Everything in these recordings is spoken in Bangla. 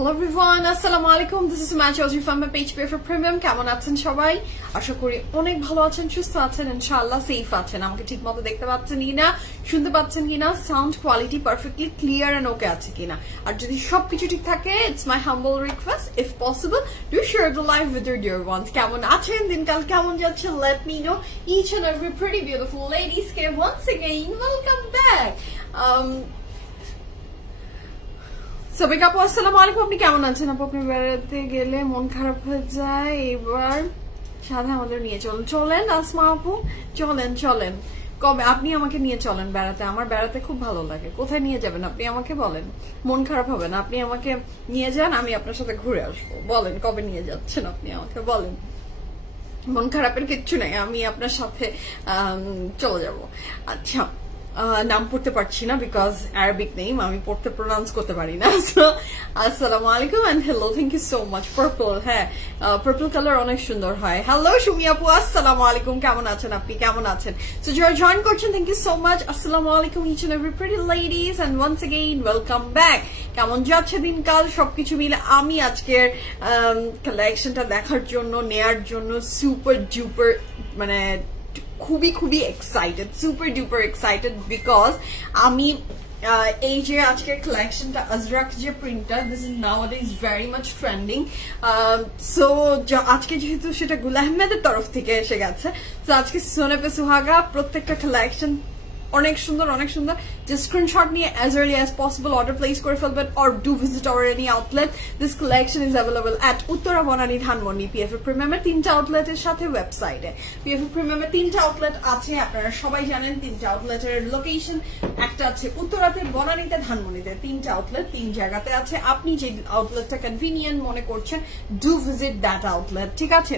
Hello everyone, assalamu alaikum. This is Match Audrey from my page for Premium. কেমন আছেন সবাই? আশা করি অনেক ভালো আছেন, সুস্থ আছেন, ইনশাআল্লাহ সেফ আছেন। আমাকে ঠিকমতো দেখতে পাচ্ছেন কিনা, শুনতে পাচ্ছেন কিনা, sound quality perfectly clear and okay আছে কিনা। আর যদি সবকিছু ঠিক থাকে, it's my humble request, if possible, do share the live with your dear ones. কেমন আছেন? দিনকাল কেমন যাচ্ছে? Let me know. Each and every pretty beautiful ladies K once again welcome back. সবাইকে আপু আসসালামু আলাইকুম। আপনি কেমন আছেন আপু? আপনি বেড়াতে গেলে মন খারাপ হয়ে যায়, এবার সাথে আমাদের নিয়ে চলেন আসমা আপু, চলেন কবে আপনি আমাকে নিয়ে চলেন বেড়াতে? আমার বেড়াতে খুব ভালো লাগে। কোথায় নিয়ে যাবেন আপনি আমাকে বলেন, মন খারাপ হবে না, আপনি আমাকে নিয়ে যান, আমি আপনার সাথে ঘুরে আসবো। বলেন কবে নিয়ে যাচ্ছেন আপনি আমাকে বলেন। মন খারাপের কিচ্ছু নাই, আমি আপনার সাথে চলে যাব। আচ্ছা, নাম পড়তে পারছি না বিকজ অ্যারাবিক নেম, আমি পড়তে প্রোনাউন্স করতে পারি না। সো আসসালামু আলাইকুম and hello, thank you so much. Purple, হ্যাঁ পার্পল কালার অনেক সুন্দর হয়। হ্যালো সুমি আপু, আসসালামু আলাইকুম, কেমন আছেন আপনি? কেমন আছেন? সো যারা জয়েন করছেন, থ্যাংক ইউ সো মাচ। আসসালামু আলাইকুম each and every pretty ladies and once again welcome back. কেমন যাচ্ছে দিনকাল? সবকিছু মিলে আমি আজকের কালেকশনটা দেখার জন্য, নেয়ার জন্য সুপার ডুপার মানে খুবই excited, super duper excited because আমি এই যে আজকের কালেকশনটা আজরাক যে প্রিন্টটা, this is নাওয়াডেজ very much trending. So আজকে যেহেতু সেটা গুল আহমেদের তরফ থেকে এসে গেছে, তো আজকে সোনে পে সুহাগা প্রত্যেকটা কালেকশন অনেক সুন্দর যে স্ক্রিনশট নিয়ে as early as possible order place করে ফেলবেন or do visit our any outlet. This collection is available at Uttara Banani Dhanmondi PF প্রিমিয়ামের 3টা আউটলেটের সাথে ওয়েবসাইটে। PF প্রিমিয়ামের 3টা আউটলেট আছে, আপনারা সবাই জানেন 3টা আউটলেটের লোকেশন। একটা আছে উত্তরাতে, বনানীতে, ধানমন্ডিতে, 3টা আউটলেট 3 জায়গাতে আছে। আপনি যে আউটলেটটা কনভিনিয়েন্ট মনে করছেন, do visit that outlet, ঠিক আছে?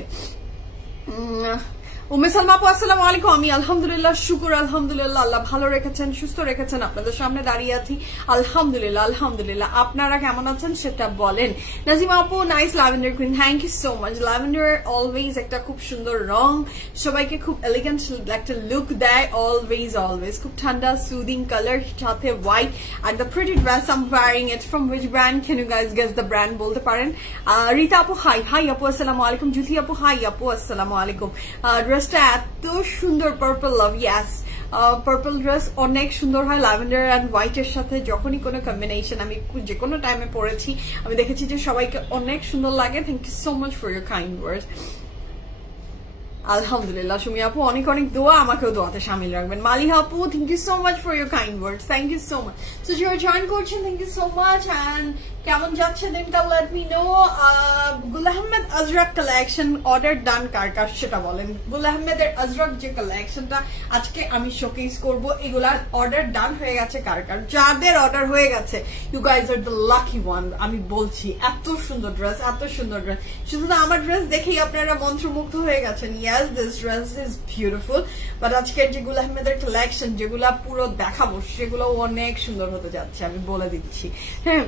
উম্মে সালমা আপু আসসালামু আলাইকুম। আমি আলহামদুলিল্লাহ, শুকর আলহামদুলিল্লাহ, আল্লাহ ভালো রেখেছেন, সুস্থ রেখেছেন, আপনাদের সামনে দাঁড়িয়ে আছি আলহামদুলিল্লাহ। আপনারা কেমন আছেন সেটা বলেন। নাজিমা আপু, nice lavender queen, thank you so much. Lavender always একটা খুব সুন্দর রং, সবাইকে খুব এলিগেন্ট একটা লুক দেয়, অলওয়েজ খুব ঠান্ডা সুদিং কালার, সাথে হোয়াইট আর the pretty dress I am wearing it from which brand? Can you guys guess the brand? বলতে পারেন। রিতা আপু হাই আপু আসসালামু আলাইকুম। জুথি আপু হাই আপু আসসালামু আলাইকুম। ড্রেসটা এত সুন্দর, পার্পল লাভ, ইয়াস পার্পল ড্রেস অনেক সুন্দর হয় ল্যাভেন্ডার এন্ড হোয়াইট এর সাথে। যখনই কোনো কম্বিনেশন আমি যে কোনো টাইমে পরেছি, আমি দেখেছি যে সবাইকে অনেক সুন্দর লাগে। Thank you so much for your kind words. আলহামদুলিল্লাহ সুমি আপু, অনেক দোয়া, আমাকেও দোয়াতে শামিল রাখবেন। মালিহা আপু, thank you so much for your kind words, thank you so much. So যারা জয়েন করছেন, thank you so much. And কেমন যাচ্ছে দিনকাল? Let me know. Gul Ahmed ajrak collection order done কার সেটা বলেন। গুল আহমেদের আজরাক যে কালেকশনটা আজকে আমি শোকেস করব, এগুলার অর্ডার ডান হয়ে গেছে কার? যাদের অর্ডার হয়ে গেছে, you guys are the lucky one. আমি বলছি এত সুন্দর ড্রেস, শুধু না আমার ড্রেস দেখেই আপনারা মন্ত্রমুগ্ধ হয়ে গেছেন। Yes, this dress is beautiful. But আজকের যে গুল আহমেদের কালেকশন যেগুলা পুরো দেখাবো, সেগুলো অনেক সুন্দর হতে যাচ্ছে, আমি বলে দিচ্ছি। হ্যাঁ,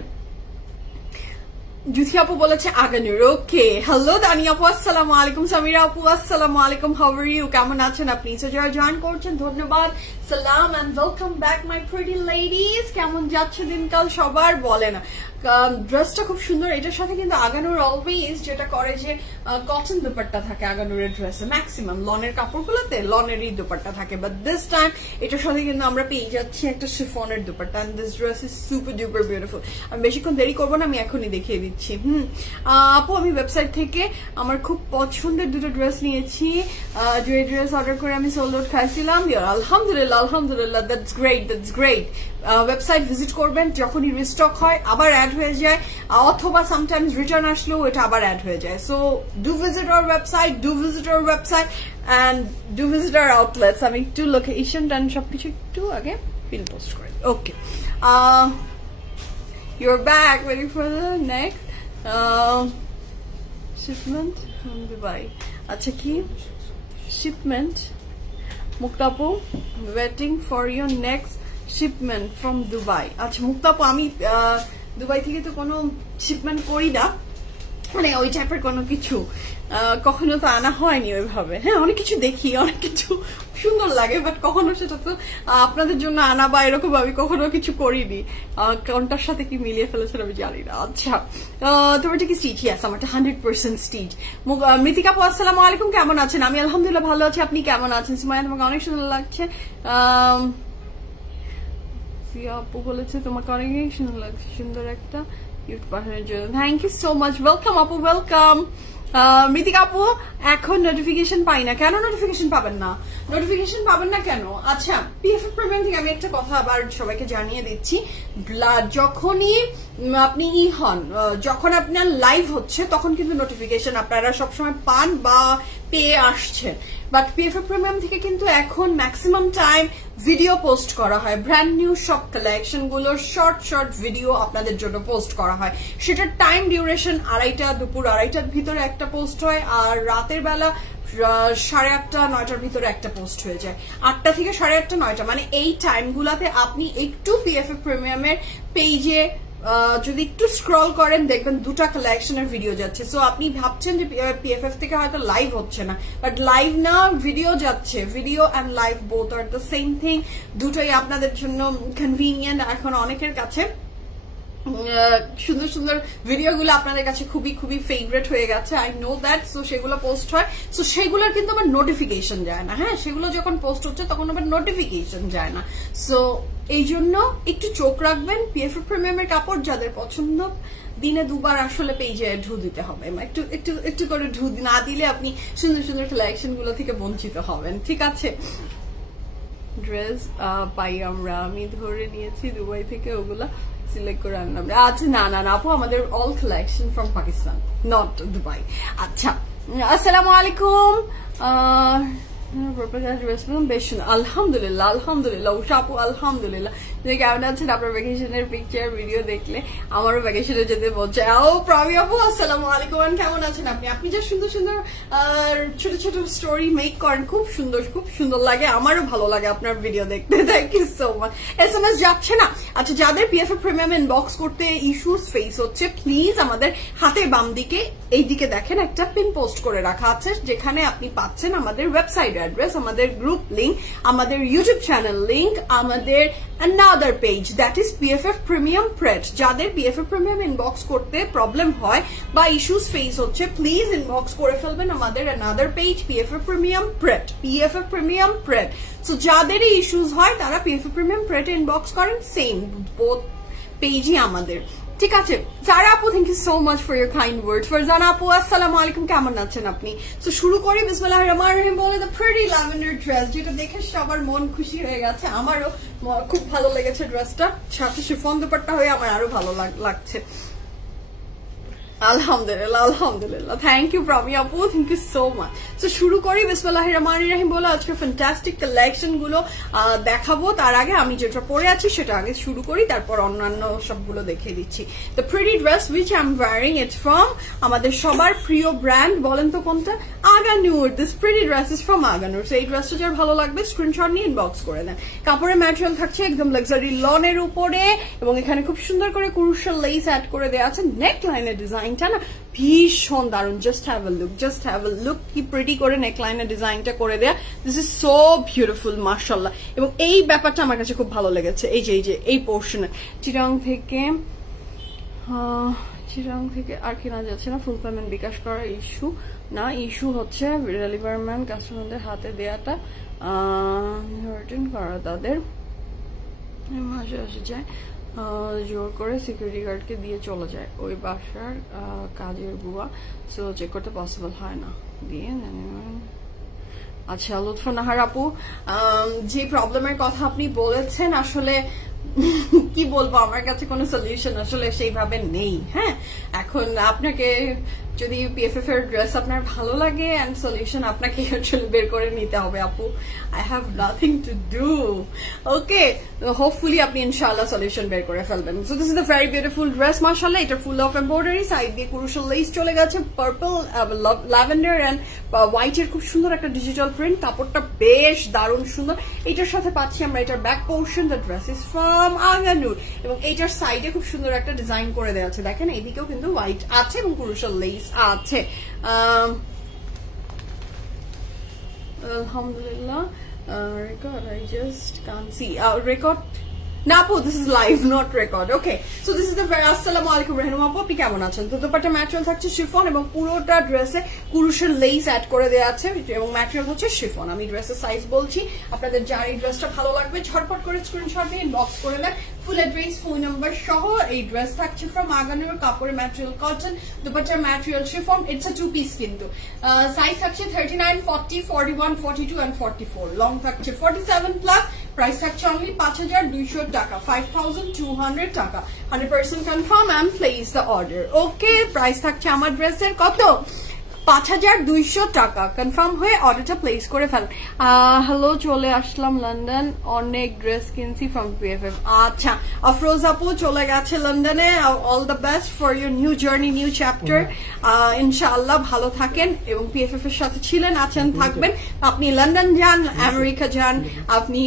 জুথি আপু বলেছে আগানুর, ওকে। হ্যালো দানি আপু আসসালামু আলাইকুম। সামিরা আপু আসসালামু আলাইকুম, হাউ আর ইউ? কেমন আছেন আপনি? সো যারা জয়েন করছেন ধন্যবাদ, সালাম and welcome back my pretty ladies. কেমন যাচ্ছে দিনকাল সবার? বলে না, ড্রেসটা খুব সুন্দর। এটার সাথে কিন্তু আগানুর অলওয়েজ যেটা করে যে কটন দুপাট্টা থাকে আগানুরের ড্রেসে, ম্যাক্সিমাম লনের কাপড়গুলোতে লনেরই দুপাট্টা থাকে। বাট দিস টাইম এটার সাথে কিন্তু আমরা পেয়ে যাচ্ছি একটা শিফনের dupatta. And this dress is super duper beautiful. আমি বেশিক্ষণ দেরি করবো না, আমি এখনই দেখিয়ে দিচ্ছি। আপু, আমি ওয়েবসাইট থেকে আমার খুব পছন্দের দুটো ড্রেস নিয়েছি। যে ড্রেস অর্ডার করে আমি সোল্ড আউট খাইছিলাম। আলহামদুলিল্লাহ, দ্যাটস গ্রেট। ওয়েবসাইট ভিজিট করবেন, যখনই রিস্টক হয় আবার অ্যাড হয়ে যায়, অথবা সামটাইমস রিটার্ন আসলেও এটা আবার অ্যাড হয়ে যায়। So do visit our website and do visit our outlets. আমি একটু লোকেশন টান সবকিছু একটু আগে পিন পোস্ট করি। Okay, your back, waiting for the next shipment from Dubai. আচ্ছা, কি শিপমেন্ট? মুক্তাপু, waiting for your next shipment from Dubai. আচ্ছা মুক্তাপু, আমি দুবাই থেকে তো কোনো শিপমেন্ট করি না, মানে ওই টাইপের কোনো কিছু কখনো তো আনা হয়নি ওইভাবে। হ্যাঁ, অনেক কিছু দেখি, অনেক কিছু সুন্দর লাগে, বাট কখনো সেটা তো আপনাদের জন্য আনা বা এরকম আমি কখনো কিছু করিনি, কোনটার সাথে কি মিলিয়ে ফেলেছেন আমি জানি না। আচ্ছা তোমার কি স্টিচ? ইয়াস, আমারটা 100% স্টিচ। মৃতিকা আপু আসসালামু আলাইকুম, কেমন আছেন? আমি আলহামদুলিল্লাহ ভালো আছি, আপনি কেমন আছেন? সুমাইয়া তোমাকে অনেক সুন্দর লাগছে। আপু বলেছে তোমাকে অনেক সুন্দর লাগছে, সুন্দর একটা গিফট পাঠানোর জন্য। Thank you so much, welcome আপু, ওয়েলকাম। মৃতিকা আপু এখন নোটিফিকেশন পাই না, কেন নোটিফিকেশন পাবেন না? নোটিফিকেশন পাবেন না কেন? আচ্ছা, পিএফএফ প্রিমিয়াম থেকে আমি একটা কথা আবার সবাইকে জানিয়ে দিচ্ছি, যখনই আপনি হন, যখন আপনার লাইভ হচ্ছে তখন কিন্তু নোটিফিকেশন আপনারা সবসময় পান বা পেয়ে আসছেন, বাট পিএফএফ প্রিমিয়াম থেকে কিন্তু এখন ম্যাক্সিমাম টাইম ভিডিও পোস্ট করা হয়, ব্র্যান্ড নিউ সব কালেকশন গুলোর শর্ট শর্ট ভিডিও আপনাদের জন্য পোস্ট করা হয়। সেটার টাইম ডিউরেশন 2:30, দুপুর 2:30টার ভিতরে একটা পোস্ট হয়, আর রাতের বেলা 8:30, 9টার ভিতরে একটা পোস্ট হয়ে যায়। 8টা থেকে 8:30, 9টা, মানে এই টাইম গুলাতে আপনি একটু পিএফএফ প্রিমিয়ামের পেজে যদি একটু স্ক্রল করেন দেখবেন 2টা কালেকশনের ভিডিও যাচ্ছে। সো আপনি ভাবছেন যে পিএফএফ থেকে হয়তো লাইভ হচ্ছে না, বাট লাইভ না, ভিডিও যাচ্ছে। Video and live both are the same thing, দুটোই আপনাদের জন্য কনভিনিয়েন্ট। এখন অনেকের কাছে সুন্দর সুন্দর ভিডিওগুলো আপনাদের কাছে খুবই খুবই ফেভারিট হয়ে গেছে, আই নো দ্যাট। সো সেগুলো পোস্ট হয়, সো সেগুলোর কিন্তু আবার নোটিফিকেশন যায় না। হ্যাঁ, সেগুলো যখন পোস্ট হচ্ছে তখন আবার নোটিফিকেশন যায় না। সো এই জন্য একটু চোখ রাখবেন। পিএফএফ প্রিমিয়ামের কাপড় যাদের পছন্দ, দিনে 2বার আসলে পেজে ঢু দিতে হবে, একটু একটু একটু করে ঢু না দিলে আপনি সুন্দর সুন্দর কালেকশন গুলো থেকে বঞ্চিত হবেন, ঠিক আছে? ড্রেস পাই আমরা, আমি ধরে নিয়েছি দুবাই থেকে, ওগুলা সিলেক্ট করে আনলাম। আচ্ছা, না না আপু, আমাদের all collection from Pakistan, not Dubai. আচ্ছা, আসসালামু আলাইকুম। বেশ, আলহামদুলিল্লাহ আলহামদুলিল্লাহ। উষা আপু আলহামদুলিল্লাহ, কেমন আছেন? আপনার ভ্যাকেশনের পিকচার ভিডিও দেখলে আমারও ভ্যাকেশনে যেতে বলছে। ও প্রবি আপু আসসালামু আলাইকুম, কেমন আছেন আপনি? আপনি যে সুন্দর সুন্দর ছোট ছোট স্টোরি মেক করেন, খুব সুন্দর খুব সুন্দর লাগে, আমারও ভালো লাগে আপনার ভিডিও দেখতে। Thank you so much. SMS যাচ্ছে না। আচ্ছা, যাদের পিএফএফ প্রিমিয়াম ইনবক্স করতে ইস্যুস ফেস হচ্ছে, প্লিজ আমাদের হাতের বাম দিকে এইদিকে দেখেন একটা পিন পোস্ট করে রাখা আছে, যেখানে আপনি পাচ্ছেন আমাদের ওয়েবসাইট অ্যাড্রেস, আমাদের গ্রুপ লিংক, আমাদের ইউটিউব চ্যানেল লিংক, আমাদের another page that is PFF Premium Pret. যাদের PFF Premium ইনবক্স করতে প্রবলেম হয় বা ইস্যুস ফেস হচ্ছে, প্লিজ ইনবক্স করে ফেলবেন আমাদের another page PFF Premium Pret, PFF Premium Pret. So যাদেরই ইস্যুস হয় তারা PFF Premium Pret ইনবক্স করেন, সেম বোথ পেজই আমাদের, ঠিক আছে? যারা আপু, thank you so much for your kind word. Farzana আপু আসসালামু আলাইকুম, কেমন আছেন আপনি? তো শুরু করি, বিসমিল্লাহির রহমানির রহিম বলে দ্য প্রিটি ল্যাভেন্ডার ড্রেস, যেটা দেখে সবার মন খুশি হয়ে গেছে, আমারও খুব ভালো লেগেছে ড্রেসটা, সাথে শিফন দুপাট্টা হয়ে আমার আরো ভালো লাগছে। আলহামদুলিল্লাহ আলহামদুলিল্লাহ, থ্যাংক ইউ প্রমি আপু, থ্যাংক ইউ সো মাচ। তো শুরু করি, বিসমিল্লাহির রহমানির রহিম বলে আজকে ফ্যান্টাস্টিক কালেকশন গুলো দেখাবো। তার আগে আমি যেটা পরে আছি সেটা আগে শুরু করি, তারপর অন্যান্য সবগুলো দেখিয়ে দিচ্ছি। The pretty dress which I am wearing it from আমাদের সবার প্রিয় ব্র্যান্ড, বলেন তো কোনটা? Aghanoor. This pretty dress is from Aghanoor. এই ড্রেসটা যার ভালো লাগবে স্ক্রিনশট নিয়ে ইনবক্স করে দেন। কাপড়ের ম্যাটেরিয়াল থাকছে একদম লাক্সারি লনের উপরে, এবং এখানে খুব সুন্দর করে ক্রুশাল লেস অ্যাড করে দেওয়া আছে। নেক লাইনের ডিজাইনটা না ভীষণ দারুণ, জাস্ট হ্যাভ আ লুক, কি প্রিটি করে নেক লাইনের ডিজাইনটা করে দেয়া। দিস ইজ সো বিউটিফুল, মাশাআল্লাহ। এবং এই ব্যাপারটা আমার কাছে খুব ভালো লেগেছে, এই যে এই পোর্শনে চিটাং থেকে আর কেনা যাচ্ছে না, ফুল পেমেন্ট বিকাশ করার ইস্যু না, ইস্যু হচ্ছে ডেলিভারম্যান কাস্টমারদের হাতে দেয়াটা রিটার্ন করা, তাদের মাসে আসে যায় জোর করে সিকিউরিটি গার্ডকে দিয়ে চলে যায়, ওই বাসার কাজের বুয়া। সো চেক করতে পসিবল হয় না দিয়ে। আচ্ছা, লুৎফা নাহার আপু, যে প্রবলেমের কথা আপনি বলেছেন, আসলে কি বলবো, আমার কাছে কোনো সলিউশন আসলে সেইভাবে নেই। হ্যাঁ, এখন আপনাকে যদি পিএফএফ এর ড্রেস আপনার ভালো লাগে, এন্ড সলিউশন আপনাকে আসলে বের করে নিতে হবে আপু। I have nothing to do. Okay, hopefully আপনি ইনশাআল্লাহ সলিউশন বের করে ফেলবেন। So this is a very beautiful dress, মাশাআল্লাহ। এটা ফুল অফ এমব্রয়ডারি, সাইড দিয়ে ক্রুশাল লেস চলে গেছে, পার্পল, ল্যাভেন্ডার এন্ড হোয়াইট এর খুব সুন্দর একটা ডিজিটাল প্রিন্ট। কাপড়টা বেশ দারুণ সুন্দর। এটার সাথে পাচ্ছি আমরা এটার back portion, the dress is from Aghanoor, এবং এইটার সাইডে খুব সুন্দর একটা ডিজাইন করে দেওয়া আছে। দেখেন, এদিকেও কিন্তু হোয়াইট আছে এবং ক্রুশাল লেস আছে। আলহামদুলিল্লাহ। record, I just can't see. Record. Napo, this is live, not record. Okay, so this is the very assalamu alaikum Rehanuma apu, আপনি কেমন আছেন? তো দুপাট্টা ম্যাটেরিয়াল থাকছে শিফন এবং পুরোটা ড্রেসে কুরুশের লেস অ্যাড করে দেওয়া আছে এবং ম্যাটেরিয়াল হচ্ছে শিফন। আমি ড্রেসের সাইজ বলছি, আপনাদের যার এই ড্রেসটা ভালো লাগবে ঝটপট করে স্ক্রিনশট দিয়ে ইনবক্স করে দেন। ফুল অ্যাড্রেস, ফোন নাম্বার সহ এই ড্রেস থাকছে ফ্রম আগানুর, কাপড়ের ম্যাটেরিয়াল কটন, দুপাট্টার material chiffon. It's a 2 piece কিন্তু সাইজ থাকছে 39, 40, 41, 42 and 44, লং থাকছে 47 প্লাস। প্রাইস থাকছে অনলি 5200 টাকা, 5200 টাকা। 100% confirm and place the order. Okay, price থাকছে আমার ড্রেসের কত? 5200 টাকা। কনফার্ম হয়ে অর্ডারটা প্লেস করে ফেলেন। হ্যালো, চলে আসলাম লন্ডন, অনেক ড্রেস কিনছি ফ্রম পিএফএফ। আচ্ছা, আফরোজ আপু চলে গেছে লন্ডনে। All the best for your new journey, new chapter. ইনশাআল্লাহ ভালো থাকেন এবং পিএফএফ এর সাথে ছিলেন, আছেন, থাকবেন। আপনি লন্ডন যান, আমেরিকা যান, আপনি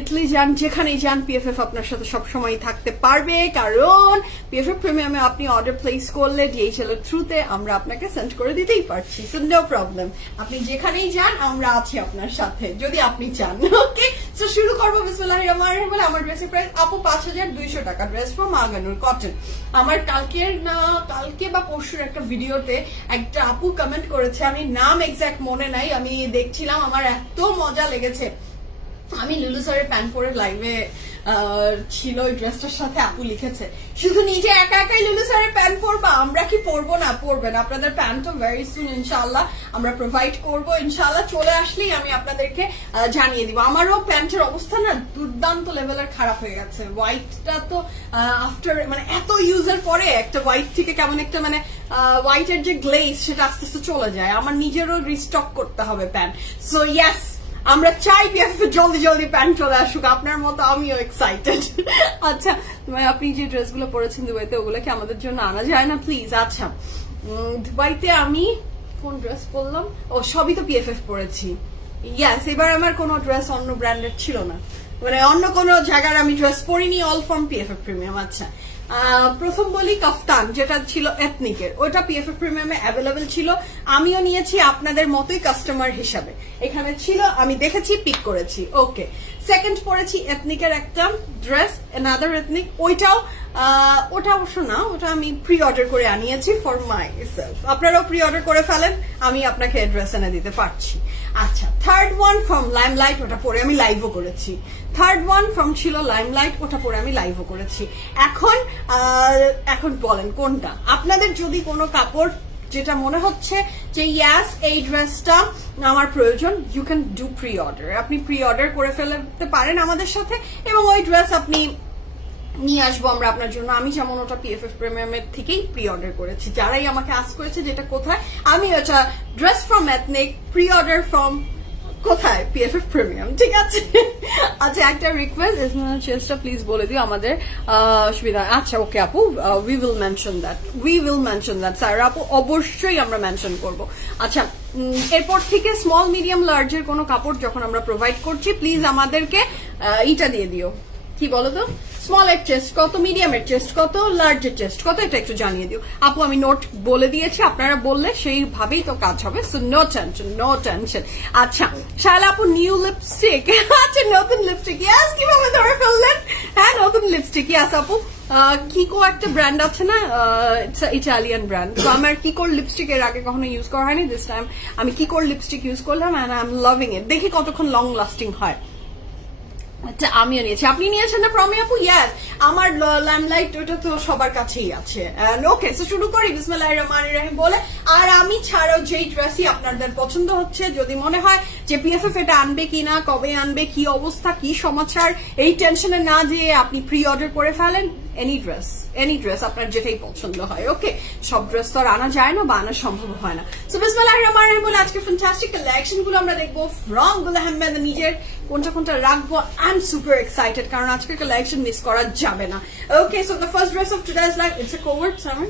ইটালি যান, যেখানেই যান পিএফএফ আপনার সাথে সবসময় থাকতে পারবে, কারণ পিএফএফ প্রিমিয়ামে আপনি অর্ডার প্লেস করলে ডিএইচএল এর থ্রুতে আমরা আপনাকে সেন্ড করে দিতেই পারছি। সো নো প্রবলেম, আপনি যেখানেই যান আমরা আছি আপনার সাথে যদি আপনি চান। ওকে, সো শুরু করবো বিসমিল্লাহির রহমানির রহিম। আমার ড্রেসের প্রাইস আপু 5200 টাকা, ড্রেস ফ্রম আগানুর কটন। আমার কালকে বা পরশুর একটা ভিডিওতে একটা আপু কমেন্ট করেছে, আমি নাম এক্সাক্ট মনে নাই, আমি দেখছিলাম, আমার এত মজা লেগেছে। আমি লুলু স্যারের প্যান্ট পরে লাইভে ছিল, ওই ড্রেসটার সাথে আপু লিখেছে, শুধু নিজে একা একাই লুলু স্যারের প্যান্ট পরবা, আমরা কি পরবো না? পরবেন, আপনাদের প্যান্টও ভেরি সুন ইনশাআল্লাহ আমরা প্রোভাইড করবো। ইনশাআল্লাহ চলে আসলেই আমি আপনাদেরকে জানিয়ে দিব। আমারও প্যান্টের অবস্থা না দুর্দান্ত লেভেলের খারাপ হয়ে গেছে। হোয়াইটটা তো আফটার মানে এত ইউজের পরে একটা হোয়াইট থেকে কেমন একটা মানে হোয়াইটের যে গ্লেজ সেটা আস্তে আস্তে চলে যায়। আমার নিজেরও রিস্টক করতে হবে প্যান্ট। সো ইয়েস, আমরা চাই পিএফএফ জলদি জলদি প্যান্ট চলে আসুক, আপনার মতো আমিও এক্সাইটেড। আচ্ছা, আপনি যে ড্রেসগুলো পরেছেন দুবাইতে, ওগুলো কি আমাদের জন্য আনা যায় না প্লিজ? আচ্ছা, দুবাইতে আমি কোন ড্রেস পরলাম? ও, সবই তো পিএফএফ পরেছি। ইয়াস, এবার আমার কোনো ড্রেস অন্য ব্র্যান্ডের ছিল না, মানে অন্য কোনো জায়গার আমি ড্রেস পরিনি, অল ফ্রম পিএফএফ প্রিমিয়াম। আচ্ছা, প্রথম বলি কাফতান, যেটা ছিল এথনিকের, ওটা পিএফএফ প্রিমিয়ামে অ্যাভেলেবেল ছিল, আমিও নিয়েছি আপনাদের মতোই কাস্টমার হিসাবে, এখানে ছিল, আমি দেখেছি, পিক করেছি। ওকে, সেকেন্ড পরেছি এথনিকের একটা ড্রেস, অ্যানাদার এথনিক, ওটা অবশ্য না, ওটা আমি প্রি অর্ডার করে আনিয়েছি ফর মাই সেলফ। আপনারাও প্রি অর্ডার করে ফেলেন, আমি আপনাকে ড্রেস এনে দিতে পারছি। আচ্ছা, থার্ড ওয়ান ফ্রম লাইমলাইট, ওটা পরে আমি লাইভও করেছি। থার্ড ওয়ান ফ্রম ছিল লাইমলাইট, ওটা পরে আমি লাইভও করেছি। এখন বলেন কোনটা আপনাদের, যদি কোনো কাপড় যেটা মনে হচ্ছে যে ইয়াস এই ড্রেসটা আমার প্রয়োজন, you can do pre order. আপনি প্রি অর্ডার করে ফেলতে পারেন আমাদের সাথে এবং ওই ড্রেস আপনি নিয়ে আসবো আমরা আপনার জন্য। আমি যেমন ওটা পিএফএফ প্রিমিয়ামের থেকেই প্রি অর্ডার করেছি, যারাই আমাকে আস্ক করেছে যেটা কোথায়, আমি ওটা dress from ethnic, pre order from কোথায়, পিএফএফ প্রিমিয়াম, ঠিক আছে? আচ্ছা, একটা রিকোয়েস্ট, চেষ্টা প্লিজ বলে দিও আমাদের সুবিধা। আচ্ছা, ওকে আপু, we will mention that sir আপু, অবশ্যই আমরা মেনশন করবো। আচ্ছা, এরপর থেকে স্মল মিডিয়াম লার্জের কোনো কাপড় যখন আমরা প্রোভাইড করছি, প্লিজ আমাদেরকে ইটা দিয়ে দিও, কি বলো তো, স্মলের চেস্ট কত, মিডিয়ামের চেস্ট কত, লার্জের চেস্ট কত, এটা একটু জানিয়ে দিও আপু। আমি নোট বলে দিয়েছি, আপনারা বললে সেইভাবেই তো কাজ হবে। So no tension. আচ্ছা, শায়লা আপু নিউ লিপস্টিক, আচ্ছা নতুন লিপস্টিক, ইয়াস, কিভাবে ধরে ফেললেন? হ্যাঁ, নতুন লিপস্টিক, ইয়াস আপু। কিকো একটা ব্র্যান্ড আছে না, ইটস ইটালিয়ান ব্র্যান্ড। তো আমার কিকোর লিপস্টিক এর আগে কখনো ইউজ করা হয়নি, দিস টাইম আমি কিকোর লিপস্টিক ইউজ করলাম and I am loving it. দেখি কতক্ষণ লং লাস্টিং হয়। আচ্ছা, আমিও নিয়েছি, আপনি নিয়েছেন না প্রমি আপু? ইয়াস, আমার লাইমলাইট ওটা তো সবার কাছেই আছে। ওকে, সো শুরু করি বিসমিল্লাহির রহমানির রহিম বলে। আর আমি ছাড়াও যেই ড্রেসই আপনাদের পছন্দ হচ্ছে, যদি মনে হয় যে পিএফএফ এটা আনবে কিনা, কবে আনবে, কি অবস্থা, কি সমাচার, এই টেনশনে না যেয়ে আপনি প্রি অর্ডার করে ফেলেন এনি ড্রেস আপনার যেটাই পছন্দ হয়। ওকে, সব ড্রেস তো আর আনা যায় না বা আনা সম্ভব হয় না। সো বিসমিল্লাহির রহমানির রহিম বলে আজকে ফ্যান্টাস্টিক কালেকশন গুলো আমরা দেখবো ফ্রম গুল আহমেদ। নিজের কোনটা রাখবো, আই এম সুপার এক্সাইটেড, কারণ আজকের কালেকশন মিস করা যাবে না। Okay, so the first dress of today's live, it's a covert summer.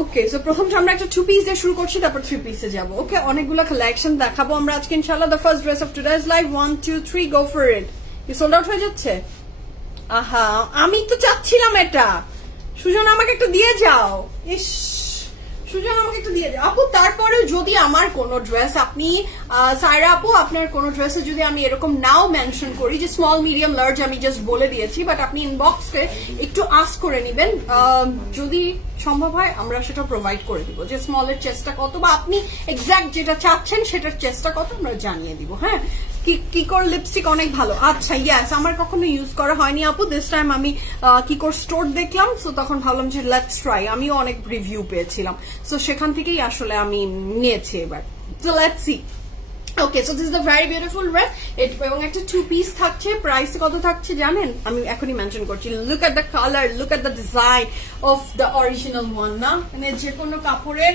Okay, so প্রথমটা আমরা একটা 2 পিস দিয়ে শুরু করছি, তারপর 3 পিসে যাবো। ওকে, অনেকগুলো কালেকশন দেখাবো আমরা আজকে ইনশাআল্লাহ। The first dress of today's live, 1 2 3 go for it. কি সোল্ড আউট হয়ে যাচ্ছে? আহা, আমি তো চাচ্ছিলাম এটা, সুজন আমাকে একটু দিয়ে যাও। ইস, সুজন আমাকে একটু দিয়ে দাও আপু। তারপরে যদি আমার কোনো ড্রেস আপনি সায়রা আপু আপনার কোনো ড্রেসে যদি আমি এরকম নাও মেনশন করি যে স্মল মিডিয়াম লার্জ আমি জাস্ট বলে দিয়েছি, বাট আপনি ইনবক্সে একটু আস্ক করে নেবেন, যদি সম্ভব হয় আমরা সেটা প্রোভাইড করে দিব যে স্মলের চেষ্টা কত বা আপনি এক্সাক্ট যেটা চাচ্ছেন সেটার চেষ্টা কত আমরা জানিয়ে দিব। হ্যাঁ, কিকোর লিপস্টিক অনেক ভালো। আচ্ছা ইয়াস, আমার কখনো ইউজ করা হয়নি আপু, দিস টাইম আমি কিকোর স্টোর দেখলাম, সো তখন ভাবলাম যে লেটস ট্রাই, আমিও অনেক রিভিউ পেয়েছিলাম, সো সেখান থেকেই আসলে আমি নিয়েছি এবার। So let's see. Okay, so this is the very beautiful dress, এবং একটা 2 পিস থাকছে। প্রাইস কত থাকছে জানেন? আমি এখনই মেনশন করছি। Look at the colour, look at the design of the original one না, মানে যে কোনো কাপড়ের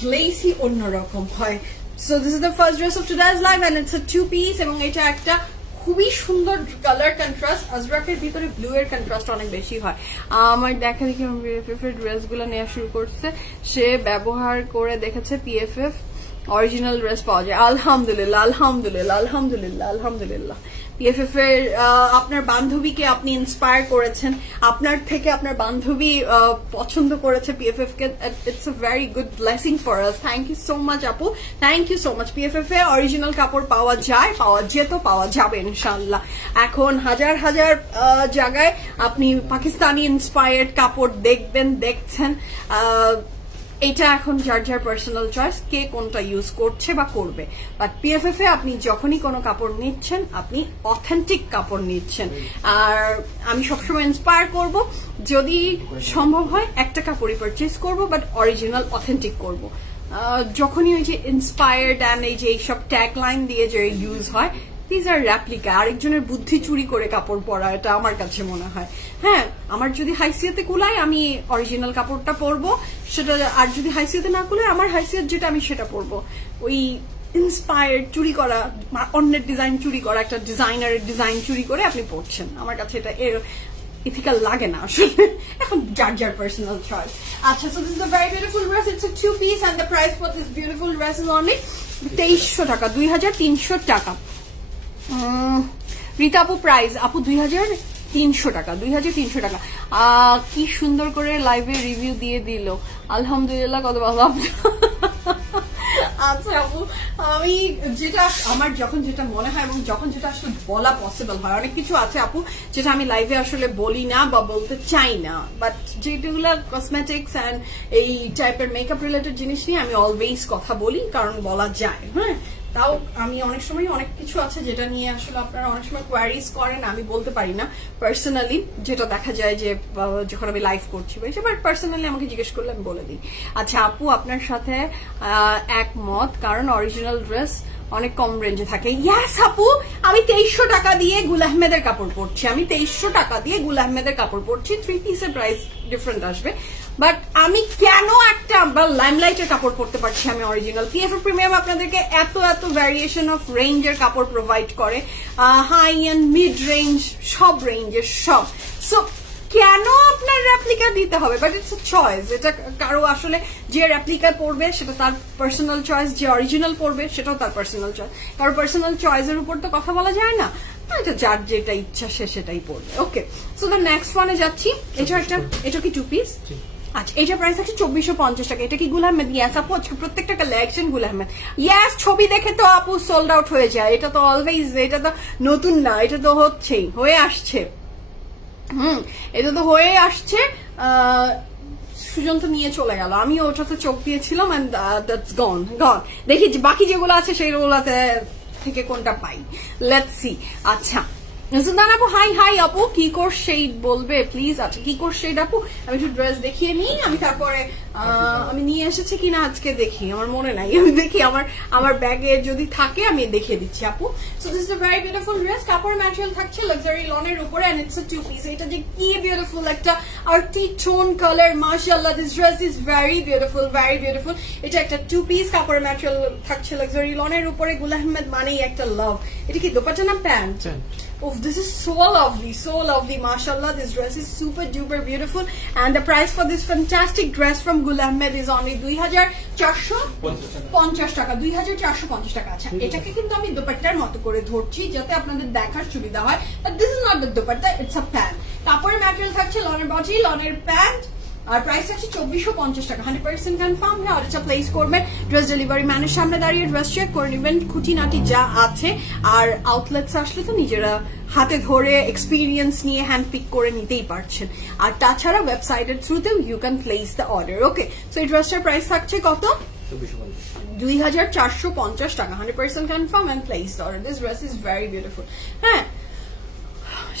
গ্লেসি অন্যরকম হয়। So this is the first dress of today's live and it's a 2 piece এবং এটা একটা খুবই সুন্দর কালার কন্ট্রাস্ট। আজরাকের ভিতরে ব্লু এর কন্ট্রাস্ট অনেক বেশি হয়। আমার দেখা দেখি PFF ড্রেস গুলো নেওয়া শুরু করছে, সে ব্যবহার করে দেখেছে PFF অরিজিনাল ড্রেস পাওয়া যায়। আলহামদুলিল্লাহ আলহামদুলিল্লাহ আলহামদুলিল্লাহ আলহামদুলিল্লাহ। PFF এর আপনার বান্ধবীকে আপনি ইন্সপায়ার করেছেন, আপনার থেকে আপনার বান্ধবী পছন্দ করেছে PFF কে, it's a very good blessing for us. Thank you so much আপু, thank you so much. PFF এর অরিজিনাল কাপড় পাওয়া যায়, পাওয়া যেত, পাওয়া যাবে ইনশাআল্লাহ। এখন হাজার হাজার জায়গায় আপনি পাকিস্তানি ইন্সপায়ার্ড কাপড় দেখবেন, দেখছেন। এটা এখন যার যার পার্সোনাল চয়েস, কে কোনটা ইউজ করছে বা করবে, বাট PFF এ আপনি যখনই কোনো কাপড় নিচ্ছেন আপনি অথেন্টিক কাপড় নিচ্ছেন। আর আমি সবসময় ইন্সপায়ার করব, যদি সম্ভব হয় একটা কাপড়ই পারচেজ করব, বাট অরিজিনাল অথেন্টিক করব। যখনই ওই যে ইন্সপায়ার্ড অ্যান্ড এই যে এইসব ট্যাগ লাইন দিয়ে যে ইউজ হয়, দিস আর রেপ্লিকা, আরেকজনের বুদ্ধি চুরি করে কাপড় পরা, এটা আমার কাছে মনে হয়। হ্যাঁ, আমার যদি হাইসিয়াতে কুলায় আমি অরিজিনাল কাপড়টা পরবো সেটা, আর যদি হাইসিয়াতে না কুলায় আমার হাইসিয়াত যেটা আমি সেটা পরবো। ওই ইন্সপায়ার্ড চুরি করা, অন্যের ডিজাইন চুরি করা, একটা ডিজাইনারের ডিজাইন চুরি করে আপনি পরছেন, আমার কাছে এটা ইথিক্যাল লাগে না আসলে। এখন যার যার পার্সোনাল চয়েস। আচ্ছা, so this is a very beautiful dress, it's a 2 piece and the price for this beautiful dress is only 2300 টাকা, 2300 টাকা। রীতা আপু প্রাইস আপু 2300 টাকা, 2300 টাকা। কি সুন্দর করে লাইভে রিভিউ দিয়ে দিল, আলহামদুলিল্লাহ, কত ভালো। আচ্ছা আপু, আমি যেটা আমার যখন যেটা মনে হয় এবং যখন যেটা আসলে বলা পসিবল হয়, অনেক কিছু আছে আপু যেটা আমি লাইভে আসলে বলি না বা বলতে চাই না, বাট যেগুলো কসমেটিক্স অ্যান্ড এই টাইপের মেকআপ রিলেটেড জিনিস নিয়ে আমি অলওয়েজ কথা বলি, কারণ বলা যায়। হ্যাঁ, তাও আমি অনেক সময় অনেক কিছু আছে যেটা নিয়ে আসলে আপনারা অনেক সময় কোয়ারিজ করেন, আমি বলতে পারি না পার্সোনালি, যেটা দেখা যায় যে যখন আমি লাইভ করছি বাট পার্সোনালি আমাকে জিজ্ঞেস করলে আমি বলে দিই। আচ্ছা আপু, আপনার সাথে একমত, কারণ অরিজিনাল ড্রেস অনেক কম রেঞ্জে থাকে। ইয়াস আপু, আমি 2300 টাকা দিয়ে গুল আহমেদের কাপড় পরছি, আমি 2300 টাকা দিয়ে গুল আহমেদের কাপড় পরছি। 3 পিসের প্রাইস ডিফারেন্ট আসবে, বাট আমি কেন একটা লাইমলাইটের কাপড় পরতে পারছি আমি অরিজিনাল? PFF প্রিমিয়াম আপনাদেরকে এত এত ভ্যারিয়েশন অফ রেঞ্জের কাপড় প্রোভাইড করে, হাই এন্ড মিড রেঞ্জ, সব রেঞ্জের সব। সো কেন আপনার রেপ্লিকা দিতে হবে? বাট ইটস আ চয়েস, এটা কারো আসলে যে রেপ্লিকা পড়বে সেটা তার পার্সোনাল চয়েস, যে অরিজিনাল পড়বে সেটাও তার পার্সোনাল চয়েস। কারো পার্সোনাল চয়েসের উপর তো কথা বলা যায় না, এটা যার যেটা ইচ্ছা সে সেটাই পড়বে। ওকে, সো দ্য নেক্সট ওয়ানে যাচ্ছি। এটা কি 2 পিস? আচ্ছা, এটা প্রাইস আছে 2450 টাকা। এটা কি গুল আহমেদ? ইয়াস আপু, আজকে প্রত্যেকটা কালেকশন গুল আহমেদ। ইয়াস, ছবি দেখে তো আপু সোল্ড আউট হয়ে যায়, এটা তো অলওয়েজ, এটা তো নতুন না, এটা তো হচ্ছেই, হয়ে আসছে। এটা তো হয়ে আসছে। সুজন তো নিয়ে চলে গেল, আমি ওটাতে চোখ দিয়েছিলাম এন্ড দ্যাটস গন। দেখি বাকি যেগুলো আছে সেইগুলোতে থেকে কোনটা পাই, লেটস সি। আচ্ছা সুলতান আপু, হাই আপু, কি কোর্স শেড বলবে প্লিজ? আচ্ছা, কি কোর্স শেড আপু? আমি একটু ড্রেস দেখিয়ে নিই, আমি তারপরে আমি নিয়ে এসেছি কিনা আজকে দেখি, আমার মনে নাই, আমি দেখি আমার ব্যাগে যদি থাকে আমি দেখিয়ে দিচ্ছি আপু। So this is a very beautiful dress, কাপড় ম্যাটেরিয়াল থাকছে লাক্সারি লনের উপরে এন্ড ইটস আ 2 পিস। এটা যে কি বিউটিফুল একটা আর্টি টোন কালার, মাশাআল্লাহ, this dress is very beautiful, very beautiful. এটা একটা 2 পিস, কাপড় ম্যাটেরিয়াল থাকছে লাক্সারি লনের উপরে, গুল আহমেদ মানেই একটা লাভ। এটা কি দোপাট্টা না pant? Oh, this is so lovely, mashallah. This dress is super duper beautiful, and the price for this fantastic dress from Gul Ahmed is only 2450 টাকা, 2450 টাকা। আচ্ছা, এটাকে কিন্তু আমি দোপাট্টার মতো করে ধরছি যাতে আপনাদের দেখার সুবিধা হয়, but this is not the dupatta, it's a pant. কাপড়ের ম্যাটেরিয়াল থাকছে লনের বডি, লনের প্যান্ট, আর প্রাইস আছে 2450 টাকা, 100% কনফার্ম। অর্ডারটা প্লেস করবেন, ড্রেস ডেলিভারি ম্যানের সামনে দাঁড়িয়ে ড্রেস চেক করে নেবেন, খুঁটিনাটি যা আছে। আর আউটলেটস আসলে তো নিজেরা হাতে ধরে এক্সপিরিয়েন্স নিয়ে হ্যান্ড পিক করে নিতেই পারছেন। আর তাছাড়া ওয়েবসাইটের থ্রুতেও you can place the order. Okay, so এই ড্রেসটার প্রাইস থাকছে কত? 2450 টাকা, 100% confirm and place the order. This dress is very beautiful. হ্যাঁ,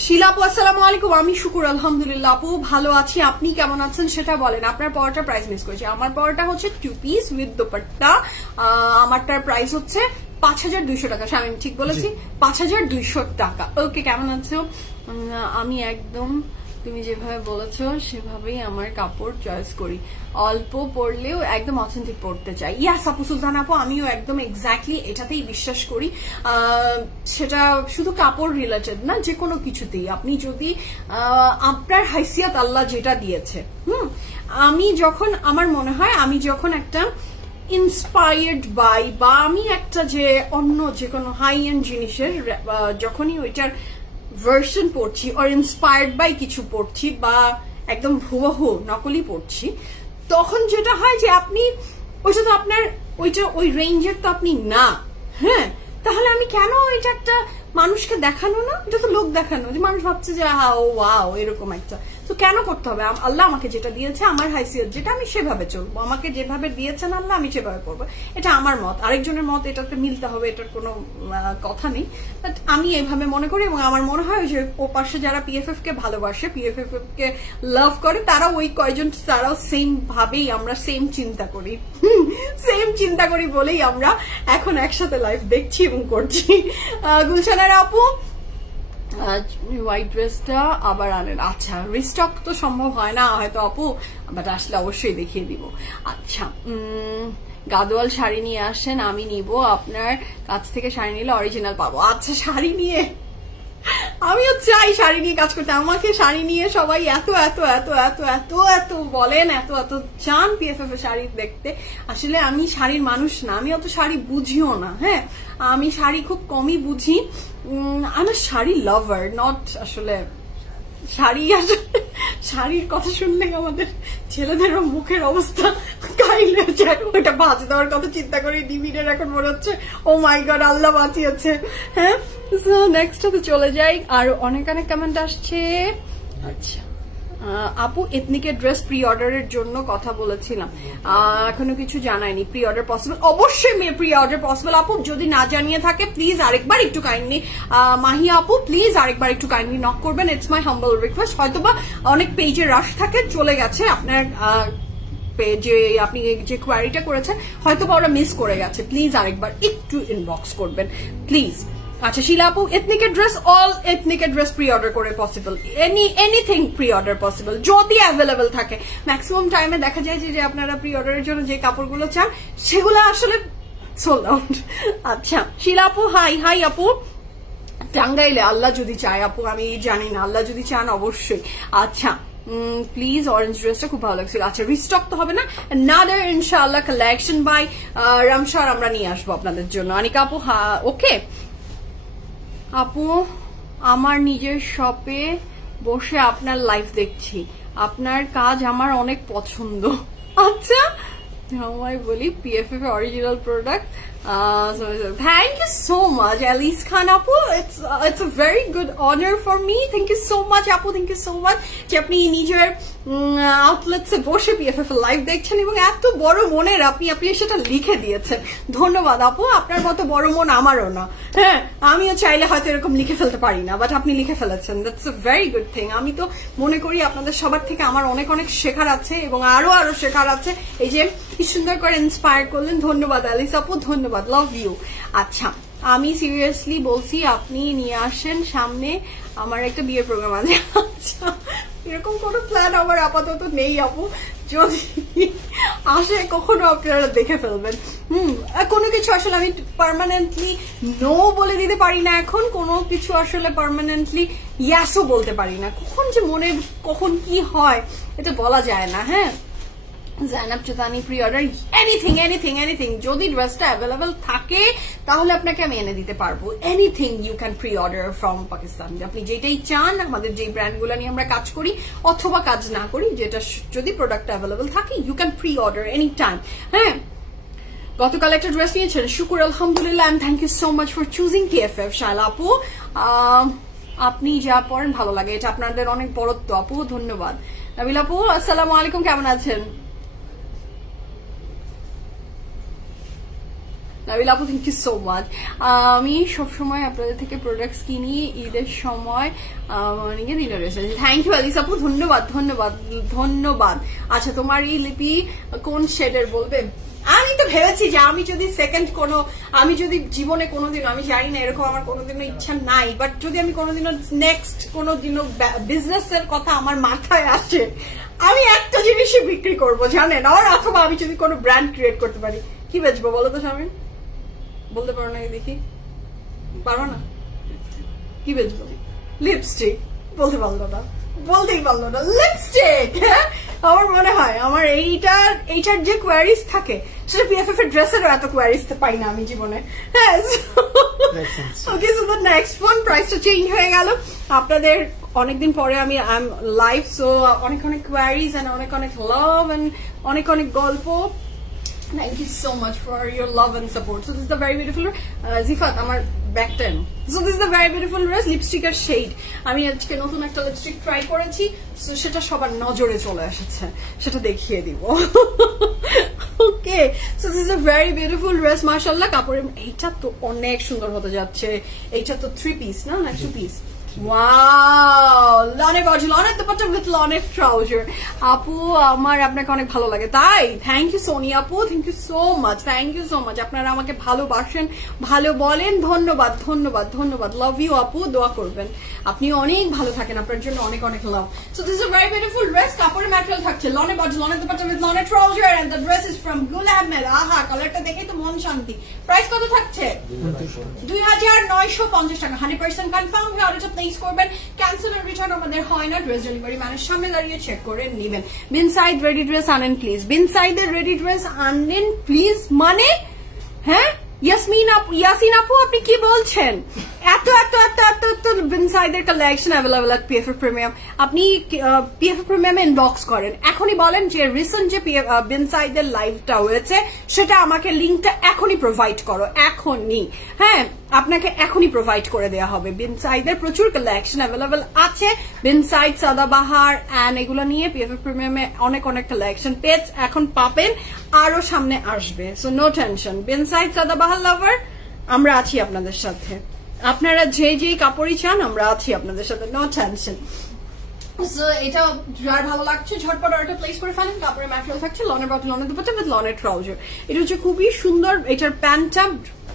শিলা আপু আসসালামু আলাইকুম। আমি শুকুর আলহামদুলিল্লাহ আপু ভালো আছি, আপনি কেমন আছেন সেটা বলেন। আপনার পরোটার প্রাইস মিস করেছি। আমার পরোটা হচ্ছে 2 পিস উইথ দোপাট্টা, আমারটার প্রাইস হচ্ছে 5200 টাকা। আমি ঠিক বলেছি? 5200 টাকা। ওকে, কেমন আছো? আমি একদম তুমি যেভাবে বলেছো সেভাবেই আমার কাপড় চয়েস করি, অল্প পরলেও একদম অথেন্টিক পরতে চাই। ইয়াস আপু, সুলতান আপু, আমিও একদম এক্স্যাক্টলি এটাতেই বিশ্বাস করি। সেটা শুধু কাপড় রিলেটেড না, যে কোনো কিছুতেই আপনি যদি আপনার হাইসিয়াত আল্লাহ যেটা দিয়েছে, আমি যখন আমার মনে হয় আমি যখন একটা ইন্সপায়ার্ড বাই বা আমি একটা যে অন্য যে কোনো হাই এন্ড জিনিসের যখনই ওইটার ভার্সন পড়ছি আর ইন্সপায়ার্ড বাই কিছু পড়ছি বা একদম হুবহু নকলই পড়ছি, তখন যেটা হয় যে আপনি ওইটা তো আপনার ওই রেঞ্জের তো আপনি না। হ্যাঁ, তাহলে আমি কেন এটা একটা মানুষকে দেখানো না, এটা তো লোক দেখানো, যে মানুষ ভাবছে যে ও ওয়াও এরকম একটা। তো কেন করতে হবে? আল্লাহ আমাকে যেটা দিয়েছে, আমার হাইসিয়ত যেটা, আমি সেভাবে চলবো। আমাকে যেভাবে দিয়েছেন আল্লাহ, আমি সেভাবে করবো। এটা আমার মত, আরেকজনের মত এটাতে মিলতে হবে এটার কোনো কথা নেই। বাট আমি এইভাবে মনে করি এবং আমার মনে হয় যে ও পাশে যারা পিএফএফ কে ভালোবাসে, পিএফএফ কে লাভ করে, তারা ওই কয়জন, তারাও সেম ভাবেই, আমরা সেম চিন্তা করি, সেম চিন্তা করি বলেই আমরা এখন একসাথে লাইভ দেখছি এবং করছি। গুলশানের আপু হোয়াইট ড্রেসটা আবার আনেন। আচ্ছা, রিস্টক তো সম্ভব হয় না হয়তো আপু, বাট আসলে অবশ্যই দেখিয়ে দিব। আচ্ছা, গাদোয়াল শাড়ি নিয়ে আসেন, আমি নিব, আপনার কাছ থেকে শাড়ি নিলে অরিজিনাল পাবো। আচ্ছা, শাড়ি নিয়ে আমিও চাই শাড়ি নিয়ে কাজ করতে। আমাকে শাড়ি নিয়ে সবাই এত এত এত এত এত এত বলেন, এত এত চান পিএফএফ এর শাড়ি দেখতে। আসলে আমি শাড়ির মানুষ না, আমি অত শাড়ি বুঝিও না। হ্যাঁ, আমি শাড়ি খুব কমই বুঝি। আমার শাড়ি লাভার নট, আসলে শাড়ি আসলে শাড়ির কথা শুনলে আমাদের ছেলেদের মুখের অবস্থা কাইলে ওটা ভাজ দেওয়ার কথা চিন্তা করে ডিমিনের এখন মনে হচ্ছে ও মাই গড আল্লাহ বাঁচিয়েছে। হ্যাঁ, সো নেক্সট তো চলে যাই। আর অনেক অনেক কমেন্ট আসছে। আচ্ছা আপু, এথনিকের ড্রেস প্রি অর্ডারের জন্য কথা বলেছিলাম, এখনো কিছু জানায়নি। Pre order possible? অবশ্যই প্রি অর্ডার পসিবল আপু। যদি না জানিয়ে থাকে প্লিজ আরেকবার একটু কাইন্ডলি, মাহিয়া আপু প্লিজ আরেকবার একটু কাইন্ডলি নক করবেন। It's my humble request. হয়তোবা অনেক পেজে রাশ থাকে, চলে গেছে আপনার যে আপনি যে কোয়ারিটা করেছেন, হয়তোবা ওরা মিস করে গেছে। প্লিজ আরেকবার একটু ইনবক্স করবেন প্লিজ। আচ্ছা শিলা আপু, এথনিকের ড্রেস, অল এথনিকের ড্রেস প্রি অর্ডার করে possible, anything pre order possible যদি অ্যাভেলেবল থাকে। ম্যাক্সিমাম টাইমে দেখা যায় যে আপনারা প্রি অর্ডারের জন্য যে কাপড়গুলো চান সেগুলো আসলে সোল্ড আউট। আচ্ছা শিলা আপু, হাই হাই আপু, টাঙ্গাইলে আল্লাহ যদি চায় আপু, আমি জানি না, আল্লাহ যদি চান অবশ্যই। আচ্ছা প্লিজ, অরেঞ্জ ড্রেসটা খুব ভালো লাগছিল। আচ্ছা, রিস্টক তো হবে না, নাদার ইনশাআল্লাহ কালেকশন বাই রামসার আমরা নিয়ে আসবো আপনাদের জন্য। আনিকা আপু, ওকে আপু, আমার নিজের শপে বসে আপনার লাইভ দেখছি, আপনার কাজ আমার অনেক পছন্দ। আচ্ছা, আমি বলি P F F original product. Thank you so much, Alice Khan Apu. It's a very good honor for me. Thank you so much, Apu. Thank you so much. যে আপনি নিজের আউটলেটসে বসে পিএফএফ লাইভ দেখছেন এবং এত বড় মনের আপনি সেটা লিখে দিয়েছেন। ধন্যবাদ আপু, আপনার মতো বড় মন আমারও না। হ্যাঁ, আমিও চাইলে হয়তো এরকম লিখে ফেলতে পারি না, বাট আপনি লিখে ফেলেছেন। That's a very good thing. আমি তো মনে করি আপনাদের সবার থেকে আমার অনেক অনেক শেখার আছে এবং আরো আরো শেখার আছে। এই যে কি সুন্দর করে ইন্সপায়ার করলেন, ধন্যবাদ অ্যালিস আপু, ধন্যবাদ, লাভ ইউ। আচ্ছা, আমি সিরিয়াসলি বলছি, আপনি নিয়ে আসেন সামনে, আমার একটা বিয়ের প্রোগ্রাম আছে। আচ্ছা, এরকম কোনো প্ল্যান আমার আপাতত নেই আপু, যদি আসে কখনো আপনারা দেখে ফেলবেন। কোনো কিছু আসলে আমি পার্মানেন্টলি নো বলে দিতে পারি না, এখন কোনো কিছু আসলে পার্মানেন্টলি ইয়াসও বলতে পারি না। কখন যে মনে কখন কি হয় এটা বলা যায় না। হ্যাঁ, জাইনাব চুতানি প্রি অর্ডার এনিথিং যদি ড্রেসটা অ্যাভেলেবল থাকে তাহলে আপনাকে আমি এনে দিতে পারবো। Anything you can pre order from Pakistan, আপনি যেটাই চান, আমাদের যে ব্র্যান্ডগুলো নিয়ে আমরা কাজ করি অথবা কাজ না করি, যেটা যদি প্রোডাক্ট অ্যাভেলেবল থাকে you can pre order any time. হ্যাঁ, গতকাল একটা ড্রেস নিয়েছেন, শুকুর আলহামদুলিল্লাহ, and thank you so much for choosing PFF। Shaila আপু, আপনি যা পড়েন ভালো লাগে, এটা আপনাদের অনেক বড়ত্ব আপু, ধন্যবাদ। নাবিল আপু আসসালামু আলাইকুম, কেমন আছেন? নাবিল আপু থ্যাংক ইউ সো মাচ। আমি সবসময় আপনাদের থেকে প্রোডাক্টস কিনি, ঈদের সময় মর্নিংয়ে ডিনার এসেছি। থ্যাংক ইউ আলিস আপু, ধন্যবাদ। আচ্ছা, তোমার এই লিপি কোন শেডের বলবে? আমি তো ভেবেছি যে আমি যদি আমি যদি জীবনে কোনোদিন, আমি জানি না, এরকম আমার কোনোদিনও ইচ্ছা নাই, বাট যদি আমি কোনোদিনও নেক্সট কোনোদিনও বিজনেসের কথা আমার মাথায় আসে, আমি একটা জিনিসই বিক্রি করবো জানেন, আর অথবা আমি যদি কোনো ব্র্যান্ড ক্রিয়েট করতে পারি। কি বেচবো বলো তো স্বামী? বলতে পারো না, দেখি, পারো না? কি বেচবো? লিপস্টিক। বলতেই পারলো না লিপস্টিক। আমার মনে হয় আমার এইটার যে কোয়ারিজ থাকে সেটা PFF এর ড্রেসেরও এত কোয়ারিজ পাই না আমি জীবনে। হ্যাঁ, ওকে, সো দ্য নেক্সট ফোন প্রাইসটা চেঞ্জ হয়ে গেল। আপনাদের অনেকদিন পরে আমি লাইভ, সো অনেক কোয়ারিজ এন্ড অনেক লাভ এন্ড অনেক গল্প। Thank you so much for your love and support. So this is the very beautiful Zifat, আমার back time. So this is the very beautiful dress, lipstick R shade. আমি আজকে নতুন একটা লিপস্টিক ট্রাই করেছি, সো সেটা সবার নজরে চলে এসেছে, সেটা দেখিয়ে দিব। Okay, so this is a very beautiful dress, মাশাআল্লাহ। কাপড়ের এইটা তো অনেক সুন্দর হতে যাচ্ছে। এইটা তো 3 পিস না 2 পিস? ওয়াও, লনের বডি, লনের দুপাট্টা উইথ লনের ট্রাউজার। আপু আমার আপনাকে অনেক ভালো লাগে, তাই? থ্যাংক ইউ সোনি আপু, থ্যাংক ইউ সো মাচ। আপনারা আমাকে ভালোবাসেন, ভালো বলেন, ধন্যবাদ। লাভ ইউ আপু, দোয়া করবেন, আপনি অনেক ভালো থাকেন, আপনার জন্য অনেক love. So this is a very beautiful dress, কাপড়ের ম্যাটেরিয়াল থাকছে লনের বডি, লনের দুপাট্টা উইথ লনের trouser, and the dress is from Gul Ahmed. আহা, কালারটা দেখেই তো মন শান্তি। প্রাইস কত থাকছে? 2950 টাকা। 100% কনফার্ম হয়ে অর্ডারটা প্লেস করবেন। ক্যান্সেল আর রিটার্ন আমাদের হয় না, ড্রেস ডেলিভারি ম্যানের সামনে দাঁড়িয়ে চেক করে নেবেন। বিনসাইড রেডি ড্রেস আনেন প্লিজ, বিনসাইডের রেডি ড্রেস আনেন প্লিজ। মানে হ্যাঁ, ইয়াসিন আপু আপনি কি বলছেন? এত বিনসাইডের collection available at PFF premium. আপনি PFF প্রিমিয়ামে ইনবক্স করেন, এখনই বলেন যে রিসেন্ট যে বিনসাইডের লাইভটা হয়েছে সেটা আমাকে লিঙ্কটা এখনই প্রোভাইড করো, এখনই। হ্যাঁ, আপনাকে এখনই প্রোভাইড করে দেওয়া হবে। বিনসাইডের প্রচুর কালেকশন অ্যাভেলেবল আছে, বিনসাইড, সাদাবাহার এন্ড এগুলো নিয়ে PFF প্রিমিয়ামে অনেক কালেকশন পেজ এখন পাবেন, আরো সামনে আসবে। সো নো টেনশন, বিনসাইড, সাদাবাহার লাভার আমরা আছি আপনাদের সাথে। আপনারা যেই কাপড়ই চান আমরা আছি আপনাদের সাথে, নো টেনশন। সো এটা যার ভালো লাগছে ঝটপট অর্ডার প্লেস করে ফেলেন। কাপড়ের ম্যাটেরিয়াল থাকছে লনের বটল, লনের দুপাট্টা উইথ লনের ট্রাউজার। এটা হচ্ছে খুবই সুন্দর। এটার প্যান্টটা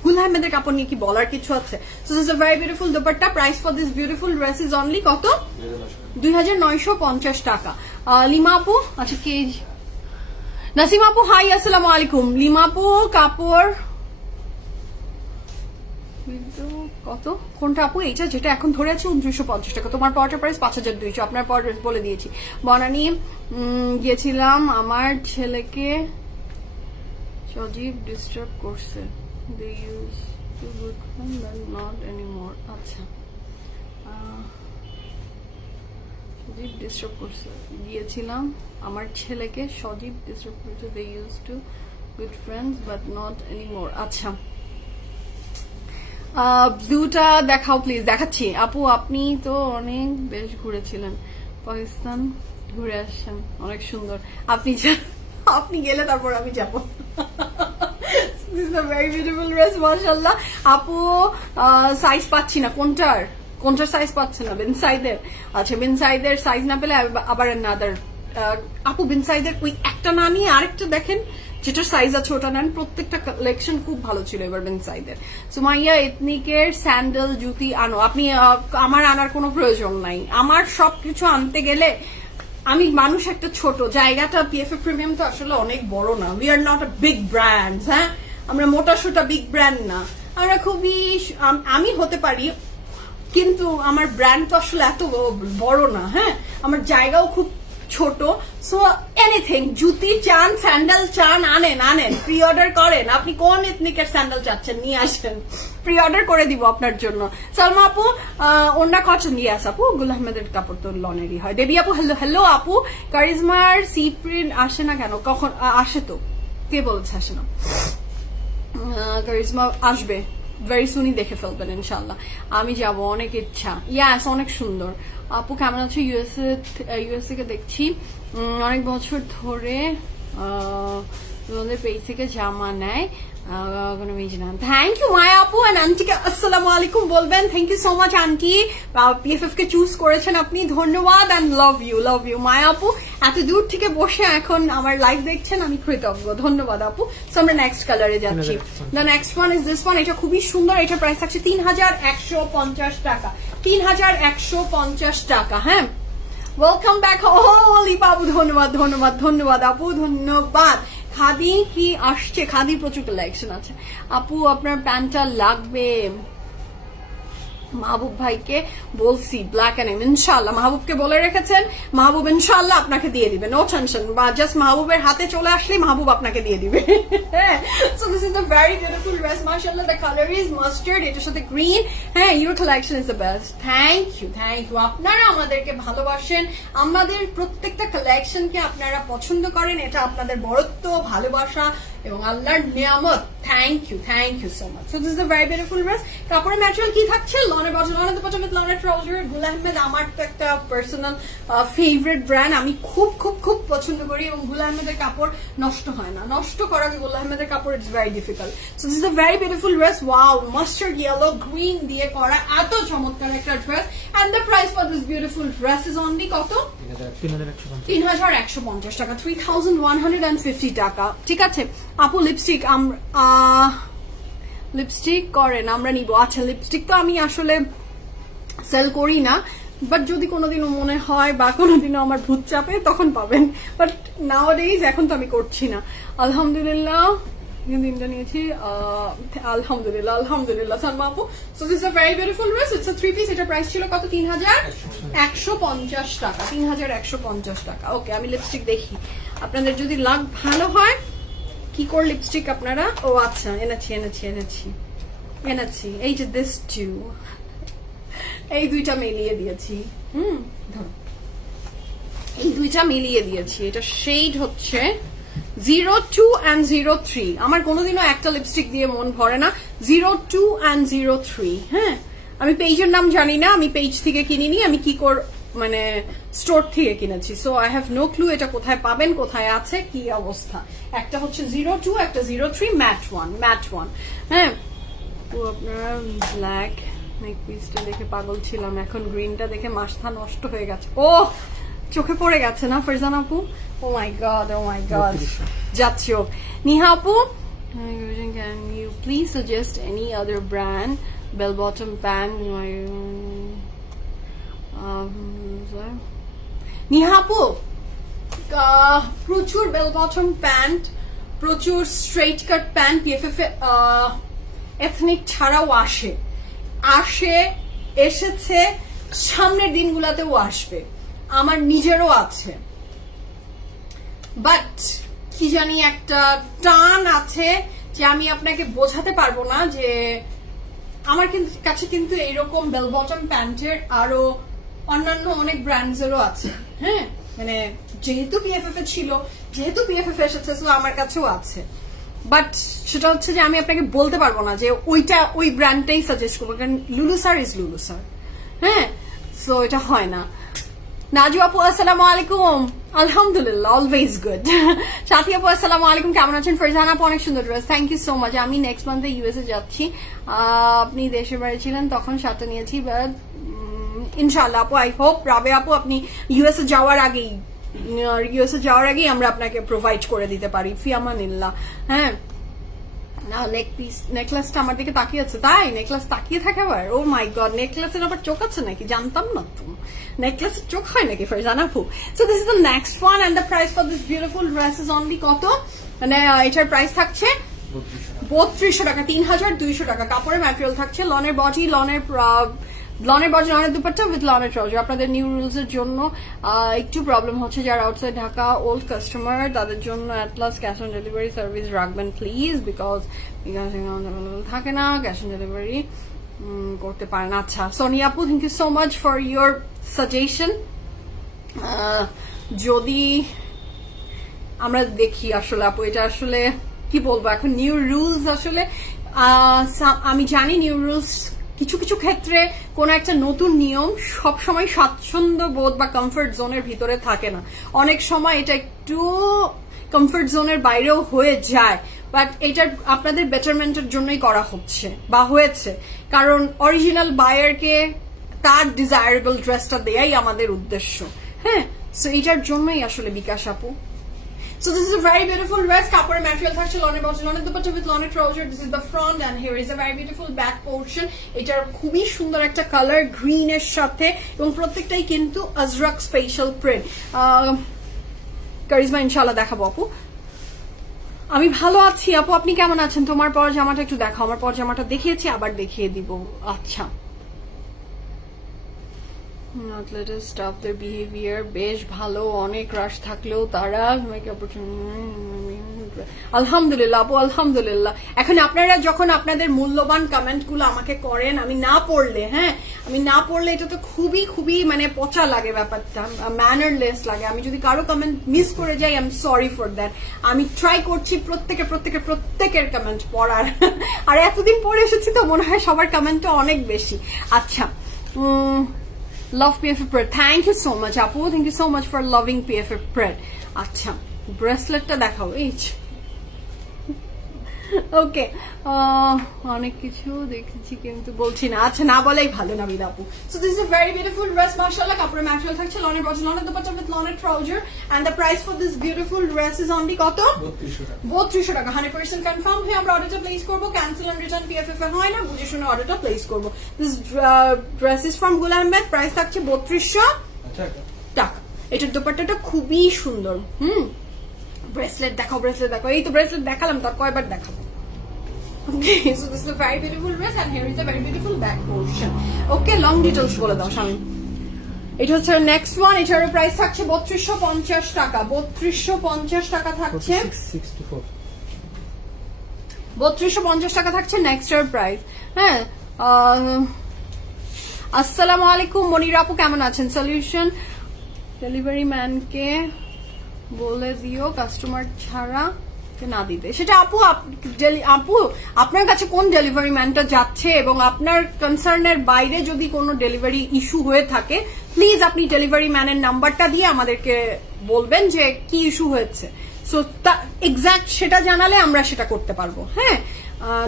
গুল আহমেদের কাপড় নিয়ে কি বলার কিছু আছে? So this is a very beautiful dupatta. Price for this beautiful dress is only কত? 2950 টাকা। লিমা আপু, আচ্ছা কেজ নাসিম আপু, হাই আসসালামু আলাইকুম। লিমা আপু কাপড় কত? কোনটা আপু? এইটা যেটা এখন ধরে আছে 2950 টাকা। তোমার পাওয়ার প্রাইস 5200। আপনার পাওয়ার বলে দিয়েছি। বনানি গিয়েছিলাম, আমার ছেলেকে সজীব ডিস্টার্ব করছে। They used to good fun but not anymore. আচ্ছা, সজীব ডিস্টার্ব করছে, গিয়েছিলাম আমার ছেলেকে সজীব ডিস্টার্ব করছে। They used to good friends but not anymore. আচ্ছা, ব্লুটা দেখাও প্লিজ। দেখাচ্ছি আপু, আপনি তো অনেক বেশ ঘুরেছিলেন, পাকিস্তান ঘুরে আসছেন, অনেক সুন্দর। আপনি গেলে তারপর আমি যাবো। This is a very beautiful dress, মাশাআল্লাহ। আপু সাইজ পাচ্ছি না, কোনটার সাইজ পাচ্ছে না? বিনসাইডের। আচ্ছা, বিনসাইডের সাইজ না পেলে আবার another। আপু বিনসাইডের ওই একটা না নিয়ে আরেকটা দেখেন, যেটার সাইজ আছে ওটা নেন। প্রত্যেকটা কালেকশন খুব ভালো ছিল এবার বিনসাইডের। সুমাইয়া এথনিকের স্যান্ডেল জুতি আনো। আপনি আমার আনার কোনো প্রয়োজন নাই। আমার সবকিছু আনতে গেলে আমি মানুষ একটা ছোট জায়গাটা। PFF প্রিমিয়াম তো আসলে অনেক বড় না, we are not a big brand. হ্যাঁ, আমরা মোটা সোটা বিগ ব্র্যান্ড না, আমরা খুবই, আমি হতে পারি কিন্তু আমার ব্র্যান্ড তো আসলে এত বড় না। হ্যাঁ, আমার জায়গাও খুব ছোট। সো এনিথিং, জুতি চান, স্যান্ডেল চান, আনেন, প্রি অর্ডার করেন। আপনি কোন এথনিকের স্যান্ডেল চাচ্ছেন নিয়ে আসেন, প্রি অর্ডার করে দিব আপনার জন্য। সালমা আপু ওনা কটন, ইয়াস আপু, গুল আহমেদের কাপড় তো লনেরই হয়। দেবী আপু হ্যালো আপু, কারিজমার সি প্রিন্ট আসে না কেন? কখন আসে? তো কে বলেছে আসে না? কারিজমা আসবে ভেরি সুনই, দেখে ফেলবেন ইনশাল্লাহ। আমি যাব, অনেক ইচ্ছা। ইয়াস, অনেক সুন্দর। আপু কেমন আছো? ইউএসএ কে দেখছি অনেক বছর ধরে, তোমাদের পেজ থেকে জামা নেয়। থ্যাংক ইউ মায়া আপু। এন্ড আন্টিকে আসসালামু আলাইকুম বলবেন। Thank you so much aunty, P F F কে চুজ করেছেন আপনি, ধন্যবাদ। এন্ড লাভ ইউ মায়া আপু, এত দূর থেকে বসে এখন আমার লাইভ দেখছেন, আমি কৃতজ্ঞ, ধন্যবাদ আপু। সো আমরা নেক্সট কালারে যাচ্ছি। The next one is this one. এটা খুবই সুন্দর, এটা প্রাইস থাকছে 3150 টাকা, 3150 টাকা। হ্যাঁ, ওয়েলকাম ব্যাক। লিপা আপু ধন্যবাদ আপু, ধন্যবাদ। খাদি কি আসছে? খাদির প্রচুর কালেকশন আছে আপু, আপনার প্যান্টটা লাগবে? মাহবুব ভাইকে বলছি ব্ল্যাক এন্ড ইনশাল্লাহ, মাহবুবকে বলে রেখেছেন, মাহবুব ইনশাল্লাহ আপনাকে দিয়ে দিবে, নো টেনশন। বা জাস্ট মাহবুবের হাতে চলে আসলেই মাহবুব আপনাকে দিয়ে দিবে। So this is the very beautiful dress, মাশাআল্লাহ। দ্য কালার ইজ মাস্টার্ড, এটার সাথে গ্রিন। হ্যাঁ, your collection is the best. Thank you. আপনারা আমাদেরকে ভালোবাসেন, আমাদের প্রত্যেকটা কালেকশনকে আপনারা পছন্দ করেন, এটা আপনাদের বড়ত্ব, ভালোবাসা এবং আল্লাহর নিয়ামত। Thank you so much. So this is the very beautiful dress. কাপড়ের ম্যাটেরিয়াল কি থাকছে? লনের ট্রাউজার। গুল আহমেদ আমার তো একটা পার্সোনাল ফেভারিট ব্র্যান্ড, আমি খুব পছন্দ করি, এবং গুল আহমেদের কাপড় নষ্ট হয় না। নষ্ট করা গুল আহমেদের কাপড় it's very difficult. So this is the very beautiful dress. Wow, mustard yellow green দিয়ে করা, এত চমৎকার একটা dress. And the price for this beautiful dress is only কত? 3150 টাকা, 3150 টাকা। ঠিক আছে আপু, লিপস্টিক করেন, আমরা নিব। আচ্ছা, লিপস্টিক তো আমি আসলে সেল করি না, বাট যদি কোনোদিনও মনে হয় বা কোনোদিনও আমার ভূত চাপে তখন পাবেন, বাট নাওয়াডেইজ এখন তো আমি করছি না। আলহামদুলিল্লাহ দিনটা নিয়েছি, আলহামদুলিল্লাহ সালমা আপু। So this is a very beautiful dress, it's a 3 piece. এটা প্রাইস ছিল কত? 3150 টাকা, 3150 টাকা। ওকে, আমি লিপস্টিক দেখি, আপনাদের যদি লাগ ভালো হয়। কি করে লিপস্টিক আপনারা? ও আচ্ছা, এনেছি। এই যে দিস টু, এই দুইটা মিলিয়ে দিয়েছি। ধরো, এই দুইটা মিলিয়ে দিয়েছি। এটা শেড হচ্ছে 02 and 03। আমার কোনোদিনও একটা লিপস্টিক দিয়ে মন ভরে না। 02 and 03। হ্যাঁ, আমি পেজের নাম জানি না, আমি পেজ থেকে কিনিনি, আমি কি করে মানে স্টোর থেকে কিনেছি। So I have no clue এটা কোথায় পাবেন, কোথায় আছে, কি অবস্থা। একটা হচ্ছে 02, একটা 03, ম্যাট ওয়ান। হ্যাঁ, তো আপনারা ব্ল্যাক নেক পিসটা দেখে পাগল ছিলাম, এখন গ্রিনটা দেখে মাথা নষ্ট হয়ে গেছে। ও, চোখে পড়ে গেছে না ফারজান আপু? ও মাই গড যাচ্ছিও। নিহা আপু, can you please suggest any other brand bell bottom pant? Niha আপু, প্রচুর বেল বটম প্যান্ট, প্রচুর স্ট্রেইট কাট প্যান্ট পিএফএফ এথনিক ছাড়াও এসেছে, সামনের দিনগুলোতেও আসবে, আমার নিজেরও আছে। বাট কি জানি একটা টান আছে যে আমি আপনাকে বোঝাতে পারবো না, যে আমার কাছে কিন্তু এইরকম বেল বটম প্যান্টের আরো অন্যান্য অনেক ব্র্যান্ডসেরও আছে। হ্যাঁ, মানে যেহেতু পিএফএফ ছিল, যেহেতু পিএফএফ এসেছে, তো আমার কাছেও আছে। বাট সেটা হচ্ছে যে আমি আপনাকে বলতে পারবো না যে ওই ব্র্যান্ডটাই সাজেস্ট করবো, কারণ লুলু স্যার ইজ লুলু স্যার। হ্যাঁ, সো এটা হয় না। নাজু আপু আসসালামু আলাইকুম। আলহামদুলিল্লাহ, অলওয়েজ গুড। সাথী আপু আসসালামু আলাইকুম, কেমন আছেন? ফারজানা আপু অনেক সুন্দর dress, thank you so much. আমি নেক্সট মান্থে ইউএসএ যাচ্ছি, আপনি দেশের বাড়ি ছিলেন তখন শার্টটা নিয়েছি, বাট ইনশাআল্লাহ আপু, আই হোপ রাবে আপু আপনি ইউএসএ যাওয়ার আগেই আমরা আপনাকে প্রোভাইড করে দিতে পারি, ফিয়ামানিল্লাহ। হ্যাঁ, না নেকলেসটা আমার দিকে তাকিয়ে আছে, তাই নেকলেস তাকিয়ে থাকে আবার? ও মাই গড, নেকলেসের আবার চোখ আছে নাকি? জানতাম না তো, নেকলেসের চোখ হয় নাকি ফারজানা আপু? So this is the next one, and the price for this beautiful dress is only কত? মানে এটার প্রাইস থাকছে 3200 টাকা, 3200 টাকা। কাপড়ের ম্যাটেরিয়াল থাকছে, লনের বডি, লনের লনের বডি লনের দুপাট্টা উইথ লনের ট্রাউজার। আপনাদের নিউ রুলস এর জন্য একটু প্রবলেম হচ্ছে, যারা আউটসাইড ঢাকা ওল্ড কাস্টমার তাদের জন্য Atlas cash on delivery service রাখবেন প্লিজ, বিকজ থাকে না, ক্যাশ অন ডেলিভারি করতে পারেন। আচ্ছা সোনি আপু, thank you so much for your suggestion. যদি আমরা দেখি আসলে আপু, এটা আসলে কি বলবো এখন, নিউ রুলস আসলে আমি জানি নিউ রুলস কিছু কিছু ক্ষেত্রে কোন একটা নতুন নিয়ম সবসময় স্বাচ্ছন্দ্য বোধ বা কমফর্ট জোনের ভিতরে থাকে না, অনেক সময় এটা একটু কমফর্ট জোনের বাইরেও হয়ে যায়, বাট এটা আপনাদের বেটারমেন্টের জন্যই করা হচ্ছে বা হয়েছে, কারণ অরিজিনাল বায়ারকে তার ডিজায়ারেবল ড্রেসটা দেয়াই আমাদের উদ্দেশ্য। হ্যাঁ, সো এটার জন্যই আসলে বিকাশ আপু। So this is a very beautiful dress. Kapor material থাকছে লনের বডি লনের দুপাট্টা with লনের trouser. This is the front and here is a very beautiful back portion. এটার খুবই সুন্দর একটা কালার গ্রিন এর সাথে, এবং প্রত্যেকটাই কিন্তু আজরাক স্পেশাল প্রিন্ট। কারিজমা ইনশাআল্লাহ দেখাবো আপু। আমি ভালো আছি আপু, আপনি কেমন আছেন? তোমার পর জামাটা একটু দেখাও। আমার পর জামাটা দেখিয়েছি, আবার দেখিয়ে দিব। আচ্ছা, not let us stop their behavior, বেশ ভালো, অনেক রাশ থাকলেও তারা আলহামদুলিল্লাহ আপু, আলহামদুলিল্লাহ। এখন আপনারা যখন আপনাদের মূল্যবান কমেন্ট গুলো আমাকে করেন, আমি না পড়লে, হ্যাঁ আমি না পড়লে এটা তো খুবই খুবই মানে পচা লাগে, ব্যাপারটা ম্যানারলেস লাগে। আমি যদি কারো কমেন্ট মিস করে যাই, I am sorry for that. আমি ট্রাই করছি প্রত্যেকের কমেন্ট পড়ার, আর এতদিন পরে এসেছি তো মনে হয় সবার কমেন্টটা অনেক বেশি। আচ্ছা, love PFF Pred, thank you so much আপু, thank you so much for loving PFF Pred। আচ্ছা, ব্রেসলেটটা দেখাও। এই ওকে, অনেক কিছু দেখেছি কিন্তু বলছি না। আচ্ছা, না বলাই ভালো নাবিদ আপু। So this is a very beautiful dress, মাশাআল্লাহ। কাপড়ের ম্যাটেরিয়াল থাকছে লনের বডি লনের দুপাট্টা উইথ লনের trouser, and the price for this beautiful dress is only কত? 3200 টাকা। 100% কনফার্ম হয়ে আমরা অর্ডারটা প্লেস করব। ক্যান্সেল এন্ড রিটার্ন PFF এ হয় না, বুঝে শুনে অর্ডারটা প্লেস করব। This dress is from Gul Ahmed, price থাকছে 3200 টাকা। এটার দুপাট্টাটা খুবই সুন্দর। ব্রেসলেট দেখাও, ব্রেসলেট দেখাও। এই তো ব্রেসলেট দেখালাম, তার কয়বার দেখাবো? Okay, so this is a very beautiful dress and here is a very beautiful back portion. Okay, long details বলে দাও স্বামী। এটা হচ্ছে নেক্সট ওয়ান, এটার প্রাইস থাকছে 3250 টাকা। 3250 টাকা থাকছে, 3250 টাকা থাকছে নেক্সট এর প্রাইস। হ্যাঁ, আসসালামু আলাইকুম মনিরা আপু, কেমন আছেন? সলিউশন ডেলিভারি ম্যানকে বলে দিও কাস্টমার ছাড়া না দিতে। সেটা আপু আপু আপনার কাছে কোন ডেলিভারি ম্যানটা যাচ্ছে এবং আপনার কনসার্নের বাইরে যদি কোনো ডেলিভারি ইস্যু হয়ে থাকে, প্লিজ আপনি ডেলিভারি ম্যানের নাম্বারটা দিয়ে আমাদেরকে বলবেন যে কি ইস্যু হয়েছে। সো এক্সাক্ট সেটা জানালে আমরা সেটা করতে পারবো। হ্যাঁ,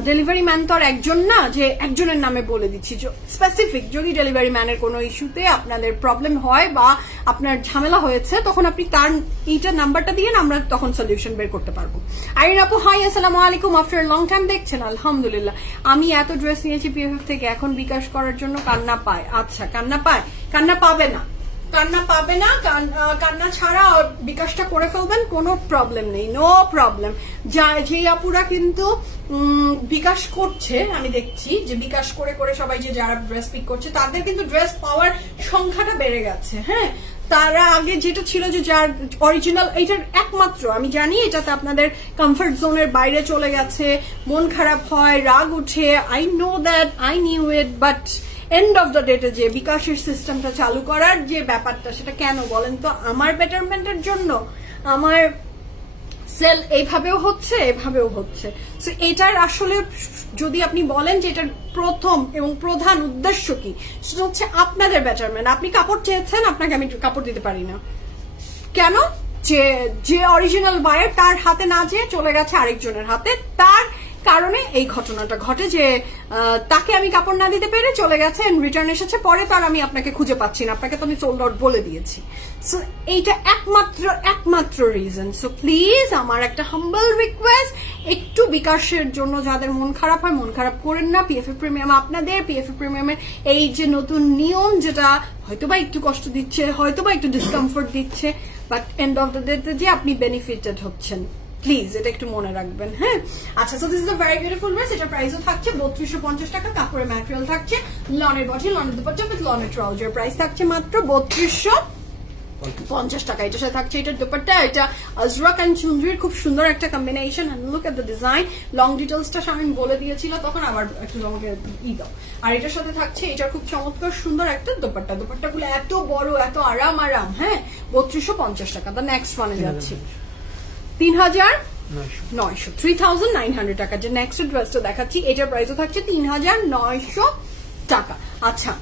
ডেলিভারি ম্যান তো আর একজন না যে একজনের নামে বলে দিচ্ছি। স্পেসিফিক যদি ডেলিভারি ম্যানের কোনো ইস্যুতে আপনাদের প্রবলেম হয় বা আপনার ঝামেলা হয়েছে, তখন আপনি তার এইটা নাম্বারটা দিয়ে আমরা তখন সলিউশন বের করতে পারবো। আইরিন আপু, হাই, আসসালামু আলাইকুম। আফটার লং টাইম দেখছেন, আলহামদুলিল্লাহ। আমি এত ড্রেস নিয়েছি PFF থেকে, এখন বিকাশ করার জন্য কান্না পায়। আচ্ছা, কান্না পায়? কান্না পাবে না, কান্না পাবে না, কান্না ছাড়া বিকাশটা করে ফেলবেন, কোনো প্রবলেম নেই, নো প্রবলেম। যে আপুরা কিন্তু বিকাশ করছে, আমি দেখছি যে বিকাশ করে করে সবাই যে যারা ড্রেস পিক করছে, তাদের কিন্তু ড্রেস পাওয়ার সংখ্যাটা বেড়ে গেছে। হ্যাঁ, তারা আগে যেটা ছিল যে যার অরিজিনাল, এইটার একমাত্র আমি জানি এটাতে আপনাদের কমফর্ট জোনের বাইরে চলে গেছে, মন খারাপ হয়, রাগ উঠে, I know that, I knew it, but end of the ডেটে যে বিকাশের সিস্টেমটা চালু করার যে ব্যাপারটা, সেটা কেন বলেন তো? আমার বেটারমেন্টের জন্য। আমার সেল এইভাবেও হচ্ছে, এভাবেও হচ্ছে। সো এটার আসলে যদি আপনি বলেন যে এটার প্রথম এবং প্রধান উদ্দেশ্য কি, সেটা হচ্ছে আপনাদের বেটারমেন্ট। আপনি কাপড় চেয়েছেন, আপনাকে আমি কাপড় দিতে পারি না কেন? যে অরিজিনাল বায়ার তার হাতে না যেয়ে চলে গেছে আরেকজনের হাতে, তার কারণে এই ঘটনাটা ঘটে যে তাকে আমি কাপড় না দিতে পেরে চলে গেছে, রিটার্ন এসেছে, পরে তার আমি আপনাকে খুঁজে পাচ্ছি না, আপনাকে তো আমি সোল্ড আউট বলে দিয়েছি। সো এইটা একমাত্র রিজন। সো প্লিজ আমার একটা হাম্বল রিকোয়েস্ট, একটু বিকাশের জন্য যাদের মন খারাপ হয়, মন খারাপ করেন না। PFF প্রিমিয়াম আপনাদের, PFF প্রিমিয়ামের এই যে নতুন নিয়ম, যেটা হয়তোবা একটু কষ্ট দিচ্ছে, হয়তোবা একটু ডিসকমফোর্ট দিচ্ছে, but end of the day যে আপনি বেনিফিটেড হচ্ছেন। প্লিজ এটা একটু মনে রাখবেন। হ্যাঁ, আচ্ছা, so this is a very beautiful dress. এটা প্রাইসও থাকছে 3250 টাকা। কাপড়ের ম্যাটেরিয়াল থাকছে লনের বডি, লনের দুপাট্টা উইথ লনের ট্রাউজার। প্রাইস থাকছে মাত্র 3250 টাকা। এটার সাথে থাকছে এটার দুপাট্টা, এটা আজরাক এন্ড চুনরির খুব সুন্দর একটা combination. And look at the design. Long ডিটেইলসটা শামিম বলে দিয়েছিল তখন, আবার একটু লংকে দাও। আর এটার সাথে থাকছে এটার খুব চমৎকার সুন্দর একটা দুপাট্টা। দুপাট্টাগুলো এত বড়, এত আরাম। হ্যাঁ, 3250 টাকা। দ্য নেক্সট ওয়ানে যাচ্ছি 3900, 3900 টাকা। যে নেক্সট ড্রেসটা দেখাচ্ছি এটার প্রাইসও থাকছে 3900 টাকা। আচ্ছা,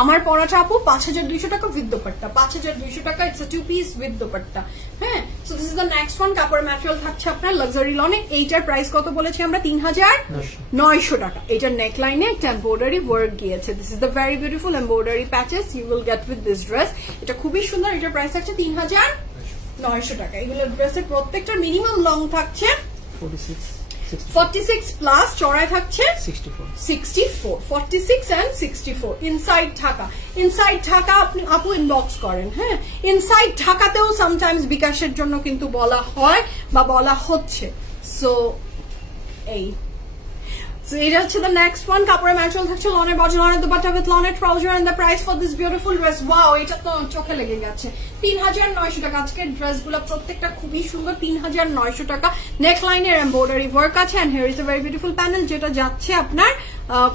আমার পরাটা আপু 5200 টাকা উইথ দোপাট্টা, 5200 টাকা। It's a 2 piece with dupatta. হ্যাঁ, so this is the next one. কাপড় ম্যাটেরিয়াল থাকছে আপনার লাক্সারি লনে। এইটার প্রাইস কত বলেছি আমরা? 3900 টাকা। এটার নেক লাইনে একটা এমব্রয়ডারি ওয়ার্ক গিয়েছে। This is the very beautiful embroidery patches you will get with this dress. এটা খুবই সুন্দর। এটার প্রাইস থাকছে 3900 টাকা। এগুলো ড্রেসের প্রত্যেকটার মিনিমাম লং থাকছে 46 প্লাস, চড়াই থাকছে 64, 46 and 64। ইনসাইড ঢাকা আপনি আপু ইনবক্স করেন। হ্যাঁ, ইনসাইড ঢাকাতেও সামটাইমস বিকাশের জন্য কিন্তু বলা হয় বা বলা হচ্ছে। সো এই এটা হচ্ছে the next one. কাপড়ের ম্যাটেরিয়াল থাকছে লনের বডি, লনের দুপাট্টা উইথ লনের trouser. And the price for this beautiful dress, wow, এটা তো চোখে লেগে গেছে, 3900 টাকা। আজকের ড্রেসগুলো প্রত্যেকটা খুবই সুন্দর, 3900 টাকা। নেক লাইনের এমব্রয়ডারি ওয়ার্ক আছে। And here is a very beautiful panel, যেটা যাচ্ছে আপনার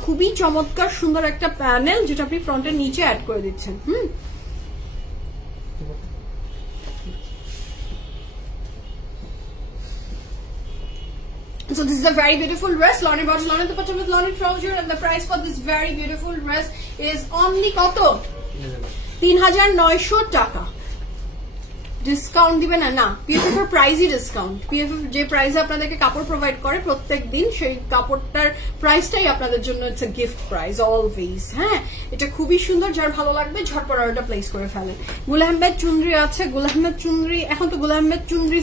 খুবই চমৎকার সুন্দর একটা প্যানেল, যেটা আপনি ফ্রন্টের নিচে অ্যাড করে দিচ্ছেন। So this is a very beautiful dress, lone body, lone dupatta with lone trouser, and the price for this very beautiful dress is only কত? 3900 টাকা। ডিসকাউন্ট দিবেন না? পিএফএফ এর প্রাইসই ডিসকাউন্ট। পিএফএফ যে প্রাইসে আপনাদেরকে কাপড় প্রোভাইড করে প্রত্যেক দিন, সেই কাপড়টার প্রাইসটাই আপনাদের জন্য it's a gift price always. হ্যাঁ, এটা খুবই সুন্দর। যার ভালো লাগবে ঝটপট অর্ডারটা প্লেস করে ফেলেন। গুল আহমেদ চুনরি আছে। গুল আহমেদ চুনরি, এখন তো গুল আহমেদ চুনরি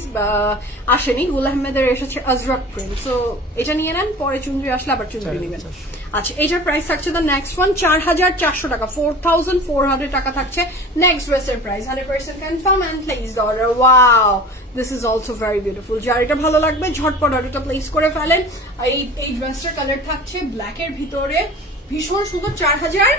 আসেনি, গুল আহমেদের এসেছে আজরাক প্রিন্ট। সো এটা নিয়ে নেন, পরে চুনরি আসলে আবার চুনরি নেবেন। আচ্ছা, এটার প্রাইস থাকছে দ্য নেক্সট ওয়ান 4400 টাকা, 4400 টাকা থাকছে নেক্সট ড্রেসের price. 100% confirm and place the order. Wow, this is also very beautiful. যার এটা ভালো লাগবে ঝটপট অর্ডারটা প্লেস করে ফেলেন। এই ড্রেসটার কালার থাকছে ব্ল্যাক এর ভিতরে, ভীষণ সুন্দর। 4400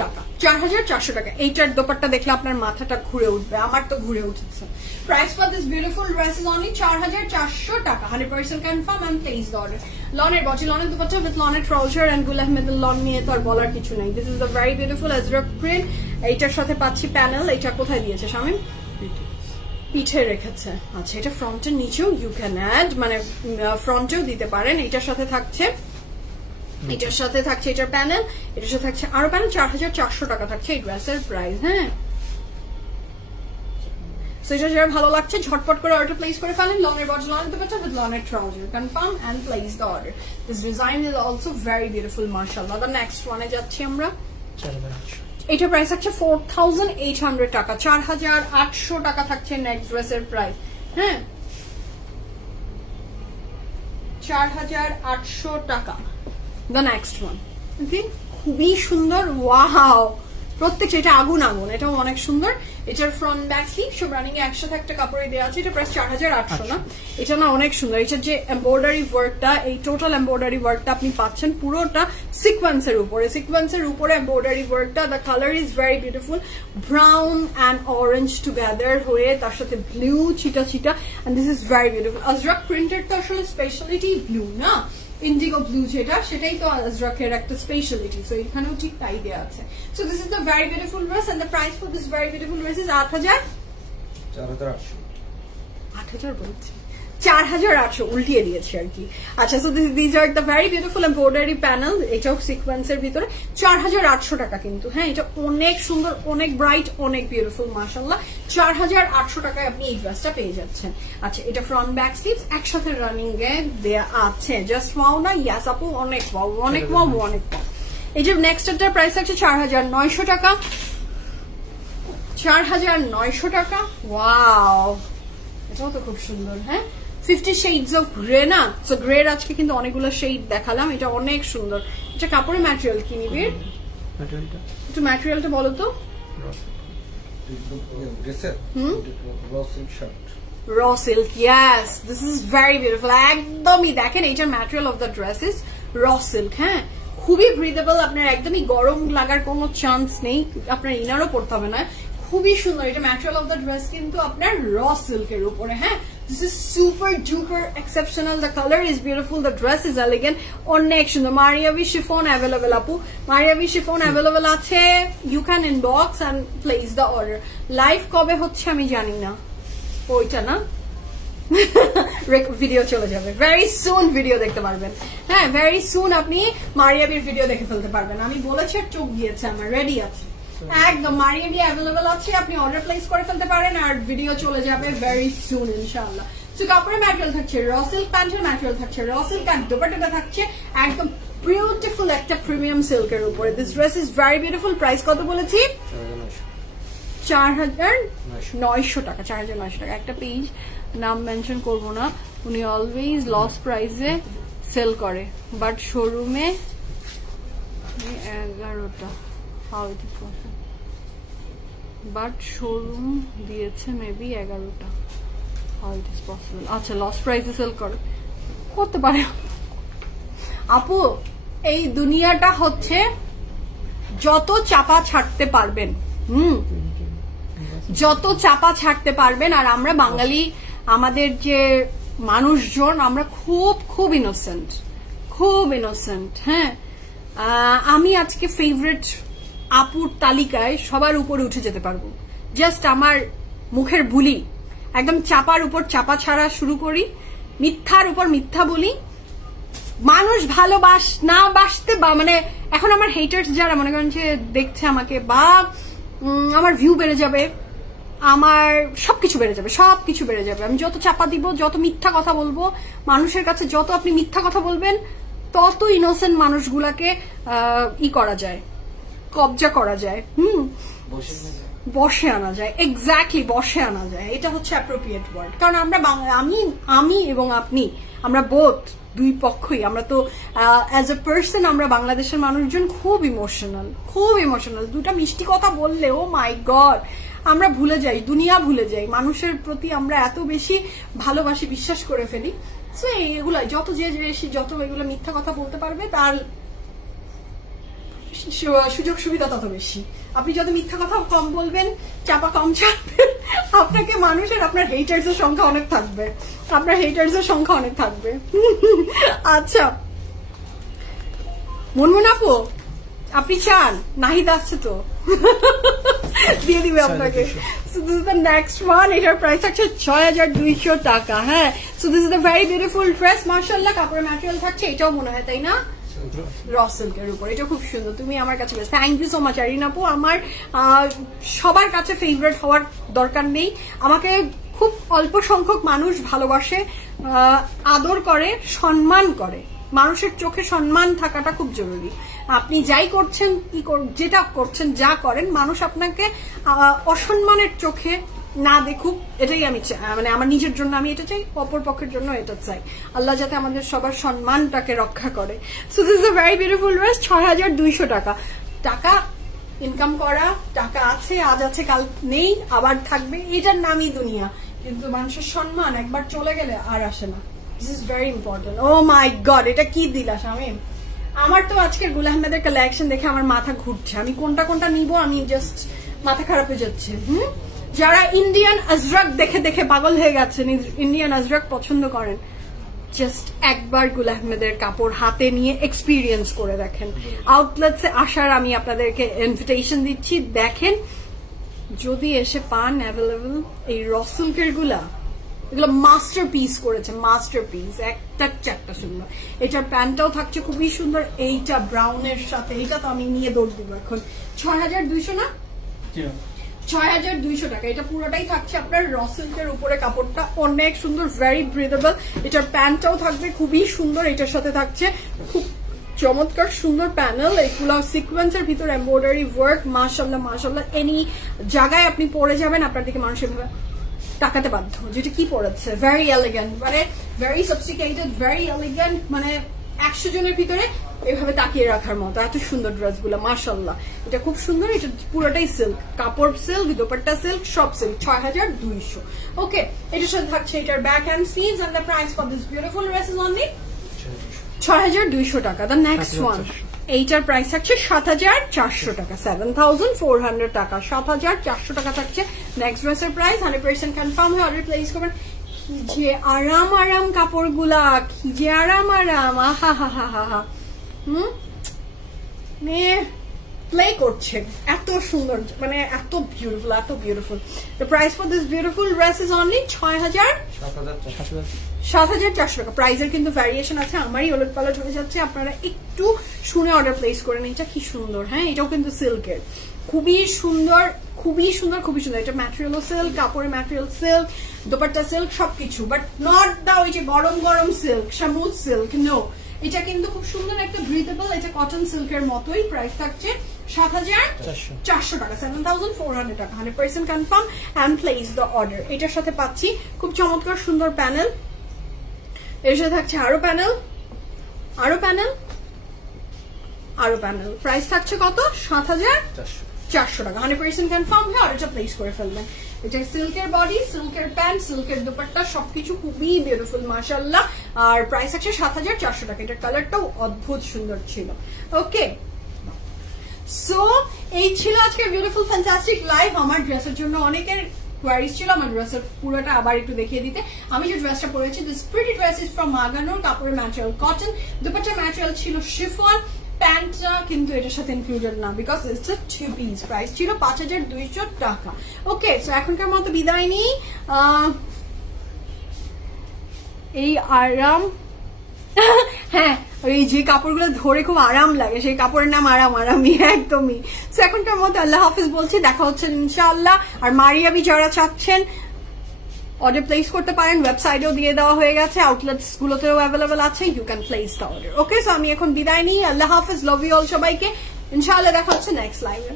টাকা, 4400 টাকা। এইটার দোপাট্টা দেখলে আপনার মাথাটা ঘুরে উঠবে, আমার তো ঘুরে উঠেছে। Price for this beautiful dress is only 4400 টাকা। 100% confirm and place the order. লনের বডি, লনের দুপাট্টা উইথ লনের ট্রাউজার। এন্ড গুল আহমেদের লন নিয়ে তো আর বলার কিছু নাই। This is the very beautiful ajrak print. এইটার সাথে পাচ্ছি প্যানেল। এটা কোথায় দিয়েছে শামিম? পিঠে রেখেছে। আচ্ছা, এটা ফ্রন্টের নিচেও ইউ ক্যান অ্যাড, মানে ফ্রন্টেও দিতে পারেন। এটার সাথে থাকছে এটার প্যানেল, এটার সাথে থাকছে আরো প্যানেল। 4400 টাকা থাকছে এই ড্রেসের প্রাইস। হ্যাঁ, সো এটা যারা ভালো লাগছে ঝটপট করে অর্ডার প্লেস করে ফেলেন। লনের বডি, লনের দুপাট্টা উইথ লনের trouser. Confirm and place the order. This design is also very beautiful, মাশাআল্লাহ। দ্য নেক্সট ওয়ানে যাচ্ছি আমরা। এটার প্রাইস থাকছে 4800 টাকা, 4800 টাকা থাকছে নেক্সট ড্রেসের প্রাইস। হ্যাঁ, 4800 টাকা। The next one, okay, খুবই সুন্দর। ওয়াও, প্রত্যেকটা এটা আগুন, এটাও অনেক সুন্দর। এটার ফ্রন্ট ব্যাক স্লিভ সব রানিং এ একসাথে একটা কাপড়ে দেওয়া আছে। এটা প্রাইস 4800 না? এটা না অনেক সুন্দর। এটার যে এমব্রয়ডারি ওয়ার্কটা, এই টোটাল এমব্রয়ডারি ওয়ার্কটা আপনি পাচ্ছেন পুরোটা সিকোয়েন্সের উপরে এমব্রয়ডারি ওয়ার্কটা। The colour is very beautiful, brown and orange together হয়ে, তার সাথে ব্লু ছিটা and this is very beautiful. Ajrak printed তো আসলে স্পেশালিটি ব্লু না, ইন্ডিগো ব্লু যেটা, সেটাই তো আজরাকের একটা স্পেশালিটি। সো এখানেও ঠিক তাই দেওয়া আছে। So this is the very beautiful dress and the price for this very beautiful dress is 4800 বলছি, 4800 উল্টিয়ে দিয়েছে আর কি। আচ্ছা, সো দিস আর the very beautiful embroidery panel. এটাও সিকোয়েন্সের ভিতরে, 4800 টাকা কিন্তু। হ্যাঁ, এটা অনেক সুন্দর, অনেক ব্রাইট, অনেক বিউটিফুল, মাশাআল্লাহ। 4800 টাকায় আপনি এই ড্রেসটা পেয়ে যাচ্ছেন। আচ্ছা, এটা ফ্রন্ট ব্যাক স্লিভস একসাথে রানিং এ দেয়া আছে। জাস্ট ওয়াও না? ইয়াস আপু, অনেক ওয়াও, অনেক ওয়াও, অনেক ওয়াও। এই যে নেক্সট এটার প্রাইস আছে 4900 টাকা, 4900 টাকা। ওয়াও, এটাও তো খুব সুন্দর। হ্যাঁ, 50 shades of grey না? সো গ্রের আজকে কিন্তু অনেকগুলো শেড দেখালাম। এটা অনেক সুন্দর। এটা কাপড়ের ম্যাটেরিয়াল কি নিবি? একটু ম্যাটেরিয়ালটা বলো তো। raw silk. Yes, this is very beautiful. একদমই দেখেন এইটার material of the dress is raw silk. হ্যাঁ, খুবই ব্রিদেবল, আপনার একদমই গরম লাগার কোনো চান্স নেই, আপনার ইনারও পড়তে হবে না, খুবই সুন্দর। এটা ম্যাটেরিয়াল অফ দ্য ড্রেস কিন্তু আপনার raw silk এর উপরে। হ্যাঁ, this is super duper exceptional. The color is beautiful, the dress is elegant. অনেক সুন্দর। মারিয়াবি শিফন অ্যাভেলেবল আপু, মারিয়াবি শিফন অ্যাভেলেবল আছে। You can inbox and place the order. Live কবে হচ্ছে আমি জানি না, ওইটা না ভিডিও চলে যাবে, ভেরি সুন ভিডিও দেখতে পারবেন। হ্যাঁ, ভেরি সুন আপনি মারিয়াবির ভিডিও দেখে ফেলতে পারবেন। আমি বলেছি আর চোখ গিয়েছে আমার, রেডি আছে একদম। মারিয়াবি অ্যাভেলেবল আছে, আপনি অর্ডার প্লেস করে ফেলতে পারেন আর ভিডিও চলে যাবে ভেরি সুন ইনশাআল্লাহ। তো কাপড়ের ম্যাটেরিয়াল থাকছে র সিল্ক, প্যান্টের ম্যাটেরিয়াল থাকছে র সিল্ক, আর দোপাট্টাটা থাকছে একদম বিউটিফুল একটা প্রিমিয়াম সিল্কের উপরে। This dress is very beautiful. Price কত বলেছি? 4900 টাকা। 4900 টাকা। একটা পেজ নাম মেনশন করবো না, উনি অলওয়েজ লস প্রাইসে সেল করে, বাট শোরুমে 11টা, বাট শোরুম দিয়েছে মেবি 11টা। How it is possible? আচ্ছা, লস প্রাইসে সেল করে, করতে পারে আপু। এই দুনিয়াটা হচ্ছে যত চাপা ছাড়তে পারবেন, যত চাপা ছাড়তে পারবেন। আর আমরা বাঙালি, আমাদের যে মানুষজন, আমরা খুব খুব ইনোসেন্ট, খুব ইনোসেন্ট। হ্যাঁ, আমি আজকে ফেভারিট আপুর তালিকায় সবার উপরে উঠে যেতে পারবো, জাস্ট আমার মুখের বুলি। একদম চাপার উপর চাপা ছাড়া শুরু করি, মিথ্যার উপর মিথ্যা বলি। মানুষ ভালোবাস না বাসতে, বা মানে এখন আমার হেটার্স যারা মনে করেন যে দেখছে আমাকে, বা আমার ভিউ বেড়ে যাবে, আমার সবকিছু বেড়ে যাবে, সবকিছু বেড়ে যাবে। আমি যত চাপা দিব, যত মিথ্যা কথা বলবো মানুষের কাছে, যত আপনি মিথ্যা কথা বলবেন, তত ইনোসেন্ট মানুষগুলাকে করা যায়, কবজা করা যায়, বসে আনা যায়। এক্স্যাক্টলি, বসে আনা যায়। এটা হচ্ছে অ্যাপ্রোপ্রিয়েট ওয়ার্ড। কারণ আমরা আমি এবং আপনি, আমরা বোথ, দুই পক্ষই, আমরা তো অ্যাজ এ পার্সন, আমরা বাংলাদেশের মানুষজন খুব ইমোশনাল, খুব ইমোশনাল। দুটা মিষ্টি কথা বললে, ও মাই গড, আমরা ভুলে যাই, দুনিয়া ভুলে যাই। মানুষের প্রতি আমরা এত বেশি ভালোবাসি, বিশ্বাস করে ফেলি। সো এগুলা যত যে বেশি, যত এগুলো মিথ্যা কথা বলতে পারবে, তার সুযোগ সুবিধা তত বেশি। আপনি যত মিথ্যা কথা কম বলবেন, চাপা কম ছাড়বেন, আপনাকে মানুষের, আপনার হেটার্স এর সংখ্যা অনেক থাকবে, আপনার হেটার্স এর সংখ্যা অনেক থাকবে। আচ্ছা, মনমুন আপু, আপনি চান? নাহিদ আসছে তো, দিয়ে দিবে আপনাকে। So this is the next one. এটার প্রাইস আছে 6200 টাকা। হ্যাঁ, so this is the very beautiful dress. মাশাআল্লাহ, কাপড়ের ম্যাটেরিয়াল থাকছে, এটাও মনে হয়, তাই না? র সিল্কের উপর। এটা খুব সুন্দর। তুমি আমার কাছে best. Thank you so much Arin আপু। আমার সবার কাছে ফেভারিট হওয়ার দরকার নেই, আমাকে খুব অল্প সংখ্যক মানুষ ভালোবাসে, আদর করে, সম্মান করে। মানুষের চোখে সম্মান থাকাটা খুব জরুরি। আপনি যাই করছেন, যেটা করছেন, যা করেন, মানুষ আপনাকে অসম্মানের চোখে না দেখুক, এটাই আমি চাই। মানে আমার নিজের জন্য আমি এটা চাই, অপর পক্ষের জন্য এটা চাই। আল্লাহ যাতে আমাদের সবার সম্মানটাকে রক্ষা করে। So this is a very beautiful dress. 6200 টাকা। টাকা ইনকাম করা, টাকা আছে, আজ আছে কাল নেই, আবার থাকবে, এটার নামই দুনিয়া। কিন্তু মানুষের সম্মান একবার চলে গেলে আর আসে না। This is very important. Oh my God, এটা কি দিলা শামিম? আমার তো আজকের গুল আহমেদের কালেকশন দেখে আমার মাথা ঘুরছে। আমি কোনটা কোনটা নিব, আমি জাস্ট মাথা খারাপ হয়ে যাচ্ছে। যারা ইন্ডিয়ান আজরাক দেখে দেখে পাগল হয়ে গেছেন, ইন্ডিয়ান আজরাক পছন্দ করেন, জাস্ট একবার গুল আহমেদের কাপড় হাতে নিয়ে এক্সপিরিয়েন্স করে দেখেন। আউটলেটসে আসার আমি আপনাদেরকে ইনভিটেশন দিচ্ছি, দেখেন। যদি এসে পান অ্যাভেলেবল এই র সিল্কের গুলা, এগুলো মাস্টার পিস করেছে, মাস্টার পিস, একটা চারটা সুন্দর। এটার প্যান্টটাও থাকছে খুবই সুন্দর, এইটা ব্রাউনের সাথে। এইটা তো আমি নিয়ে দৌড় দিব এখন। 6200 না? 6200 টাকা। এটা পুরোটাই থাকছে আপনার র সিল্কের উপরে, কাপড়টা অনেক সুন্দর, ভেরি ব্রিদেবল। এটার প্যান্টটাও থাকবে খুবই সুন্দর, এটার সাথে থাকছে খুব চমৎকার সুন্দর প্যানেল, এগুলো সিকোয়েন্সের ভিতর এমব্রয়ডারি ওয়ার্ক। মাশাআল্লাহ মাশাআল্লাহ, এনি জায়গায় আপনি পরে যাবেন, আপনার দিকে মানুষ এভাবে তাকাতে বাধ্য, যেটা কি পড়েছে। ভেরি এলিগেন্ট, মানে ভেরি সফিস্টিকেটেড, ভেরি এলিগেন্ট। মানে 100 জনের ভিতরে এভাবে তাকিয়ে রাখার মতো, এত সুন্দর ড্রেসগুলো মাশাআল্লাহ। এটা খুব সুন্দর, এটা পুরোটাই সিল্ক, কাপড় সিল্ক, দোপাট্টা সিল্ক, সব সিল্ক, 6200। ওকে, এটার সাথে থাকছে এটার back and sleeves and the price for this beautiful dress is only 6200 টাকা। দ্য নেক্সট ওয়ান, এইটার প্রাইস থাকছে 7400 টাকা, 7400 টাকা, 7400 টাকা থাকছে নেক্সট ড্রেসের প্রাইস। 100% কনফার্ম হয়ে অর্ডার প্লেস করবেন। কি যে আরাম আরাম কাপড়গুলা, কি যে আরাম আরাম, আহা হা হা হা হা। প্লে করছে, এত সুন্দর, মানে এত বিউটিফুল, এত beautiful. The price for this beautiful dress is only 7400 টাকা। প্রাইসের কিন্তু ভ্যারিয়েশন আছে, আমারই ওলট পালট হয়ে যাচ্ছে, আপনারা একটু শুনে অর্ডার প্লেস করেন। এটা কি সুন্দর, হ্যাঁ এটাও কিন্তু সিল্কের, খুবই সুন্দর, খুবই সুন্দর, খুবই সুন্দর। এটা ম্যাটেরিয়ালও সিল্ক, কাপড়ের ম্যাটেরিয়াল সিল্ক, দোপাট্টা সিল্ক, সবকিছু, বাট নট দা ওই যে গরম গরম সিল্ক, স্মুথ সিল্ক, নো। এটা কিন্তু খুব সুন্দর একটা ব্রিথেবল, এটা কটন সিল্কের মতোই। প্রাইস থাকছে 7400 টাকা, 7400 টাকা। 100% confirm and place the order. এটার সাথে পাচ্ছি খুব চমৎকার সুন্দর প্যানেল, এর সাথে থাকছে আরো প্যানেল, আরো প্যানেল, আরো প্যানেল। প্রাইস থাকছে কত? 7400 টাকা। 100% কনফার্ম হয়ে অর্ডারটা প্লেস করে ফেলবেন। এটা সিল্কের বডি, সিল্কের প্যান্ট, সিল্কের দোপাট্টা, সবকিছু খুবই বিউটিফুল মাশাআল্লাহ। আর প্রাইস আছে 7400 টাকা। এটার কালারটাও অদ্ভুত সুন্দর ছিল। ওকে, সো এই ছিল আজকের বিউটিফুল ফ্যান্টাস্টিক লাইভ। আমার ড্রেসের জন্য অনেকের কোয়ারিজ ছিল আমার ড্রেসের পুরোটা আবার একটু দেখিয়ে দিতে। আমি যে ড্রেসটা পরেছি, this pretty dress is from মাগানোর, কাপড়ের ম্যাটেরিয়াল কটন, দোপাট্টার ম্যাটেরিয়াল ছিল শিফন, প্যান্টটা কিন্তু এটার সাথে ইনক্লুডেড না, because it's a 2 piece. Price ছিল 5200 টাকা। ওকে, সো এখনকার মতো বিদায় নিই। এই আরাম, হ্যাঁ ওই যে কাপড়গুলো ধরে খুব আরাম লাগে, সেই কাপড়ের নাম আরাম, আরামই একদমই। সো এখনকার মতো আল্লাহ হাফিজ বলছি, দেখা হচ্ছে ইনশাআল্লাহ। আর মারিয়াবি যারা চাচ্ছেন অর্ডার প্লেস করতে পারেন, ওয়েবসাইটেও দিয়ে দেওয়া হয়ে গেছে, আউটলেটস গুলোতেও অ্যাভেলেবল আছে, you can place the order. Okay, so আমি এখন বিদায় নিই, আল্লাহ হাফিজ, লাভ ইউ অল সবাইকে, ইনশাআল্লাহ দেখা হচ্ছে নেক্সট লাইভে।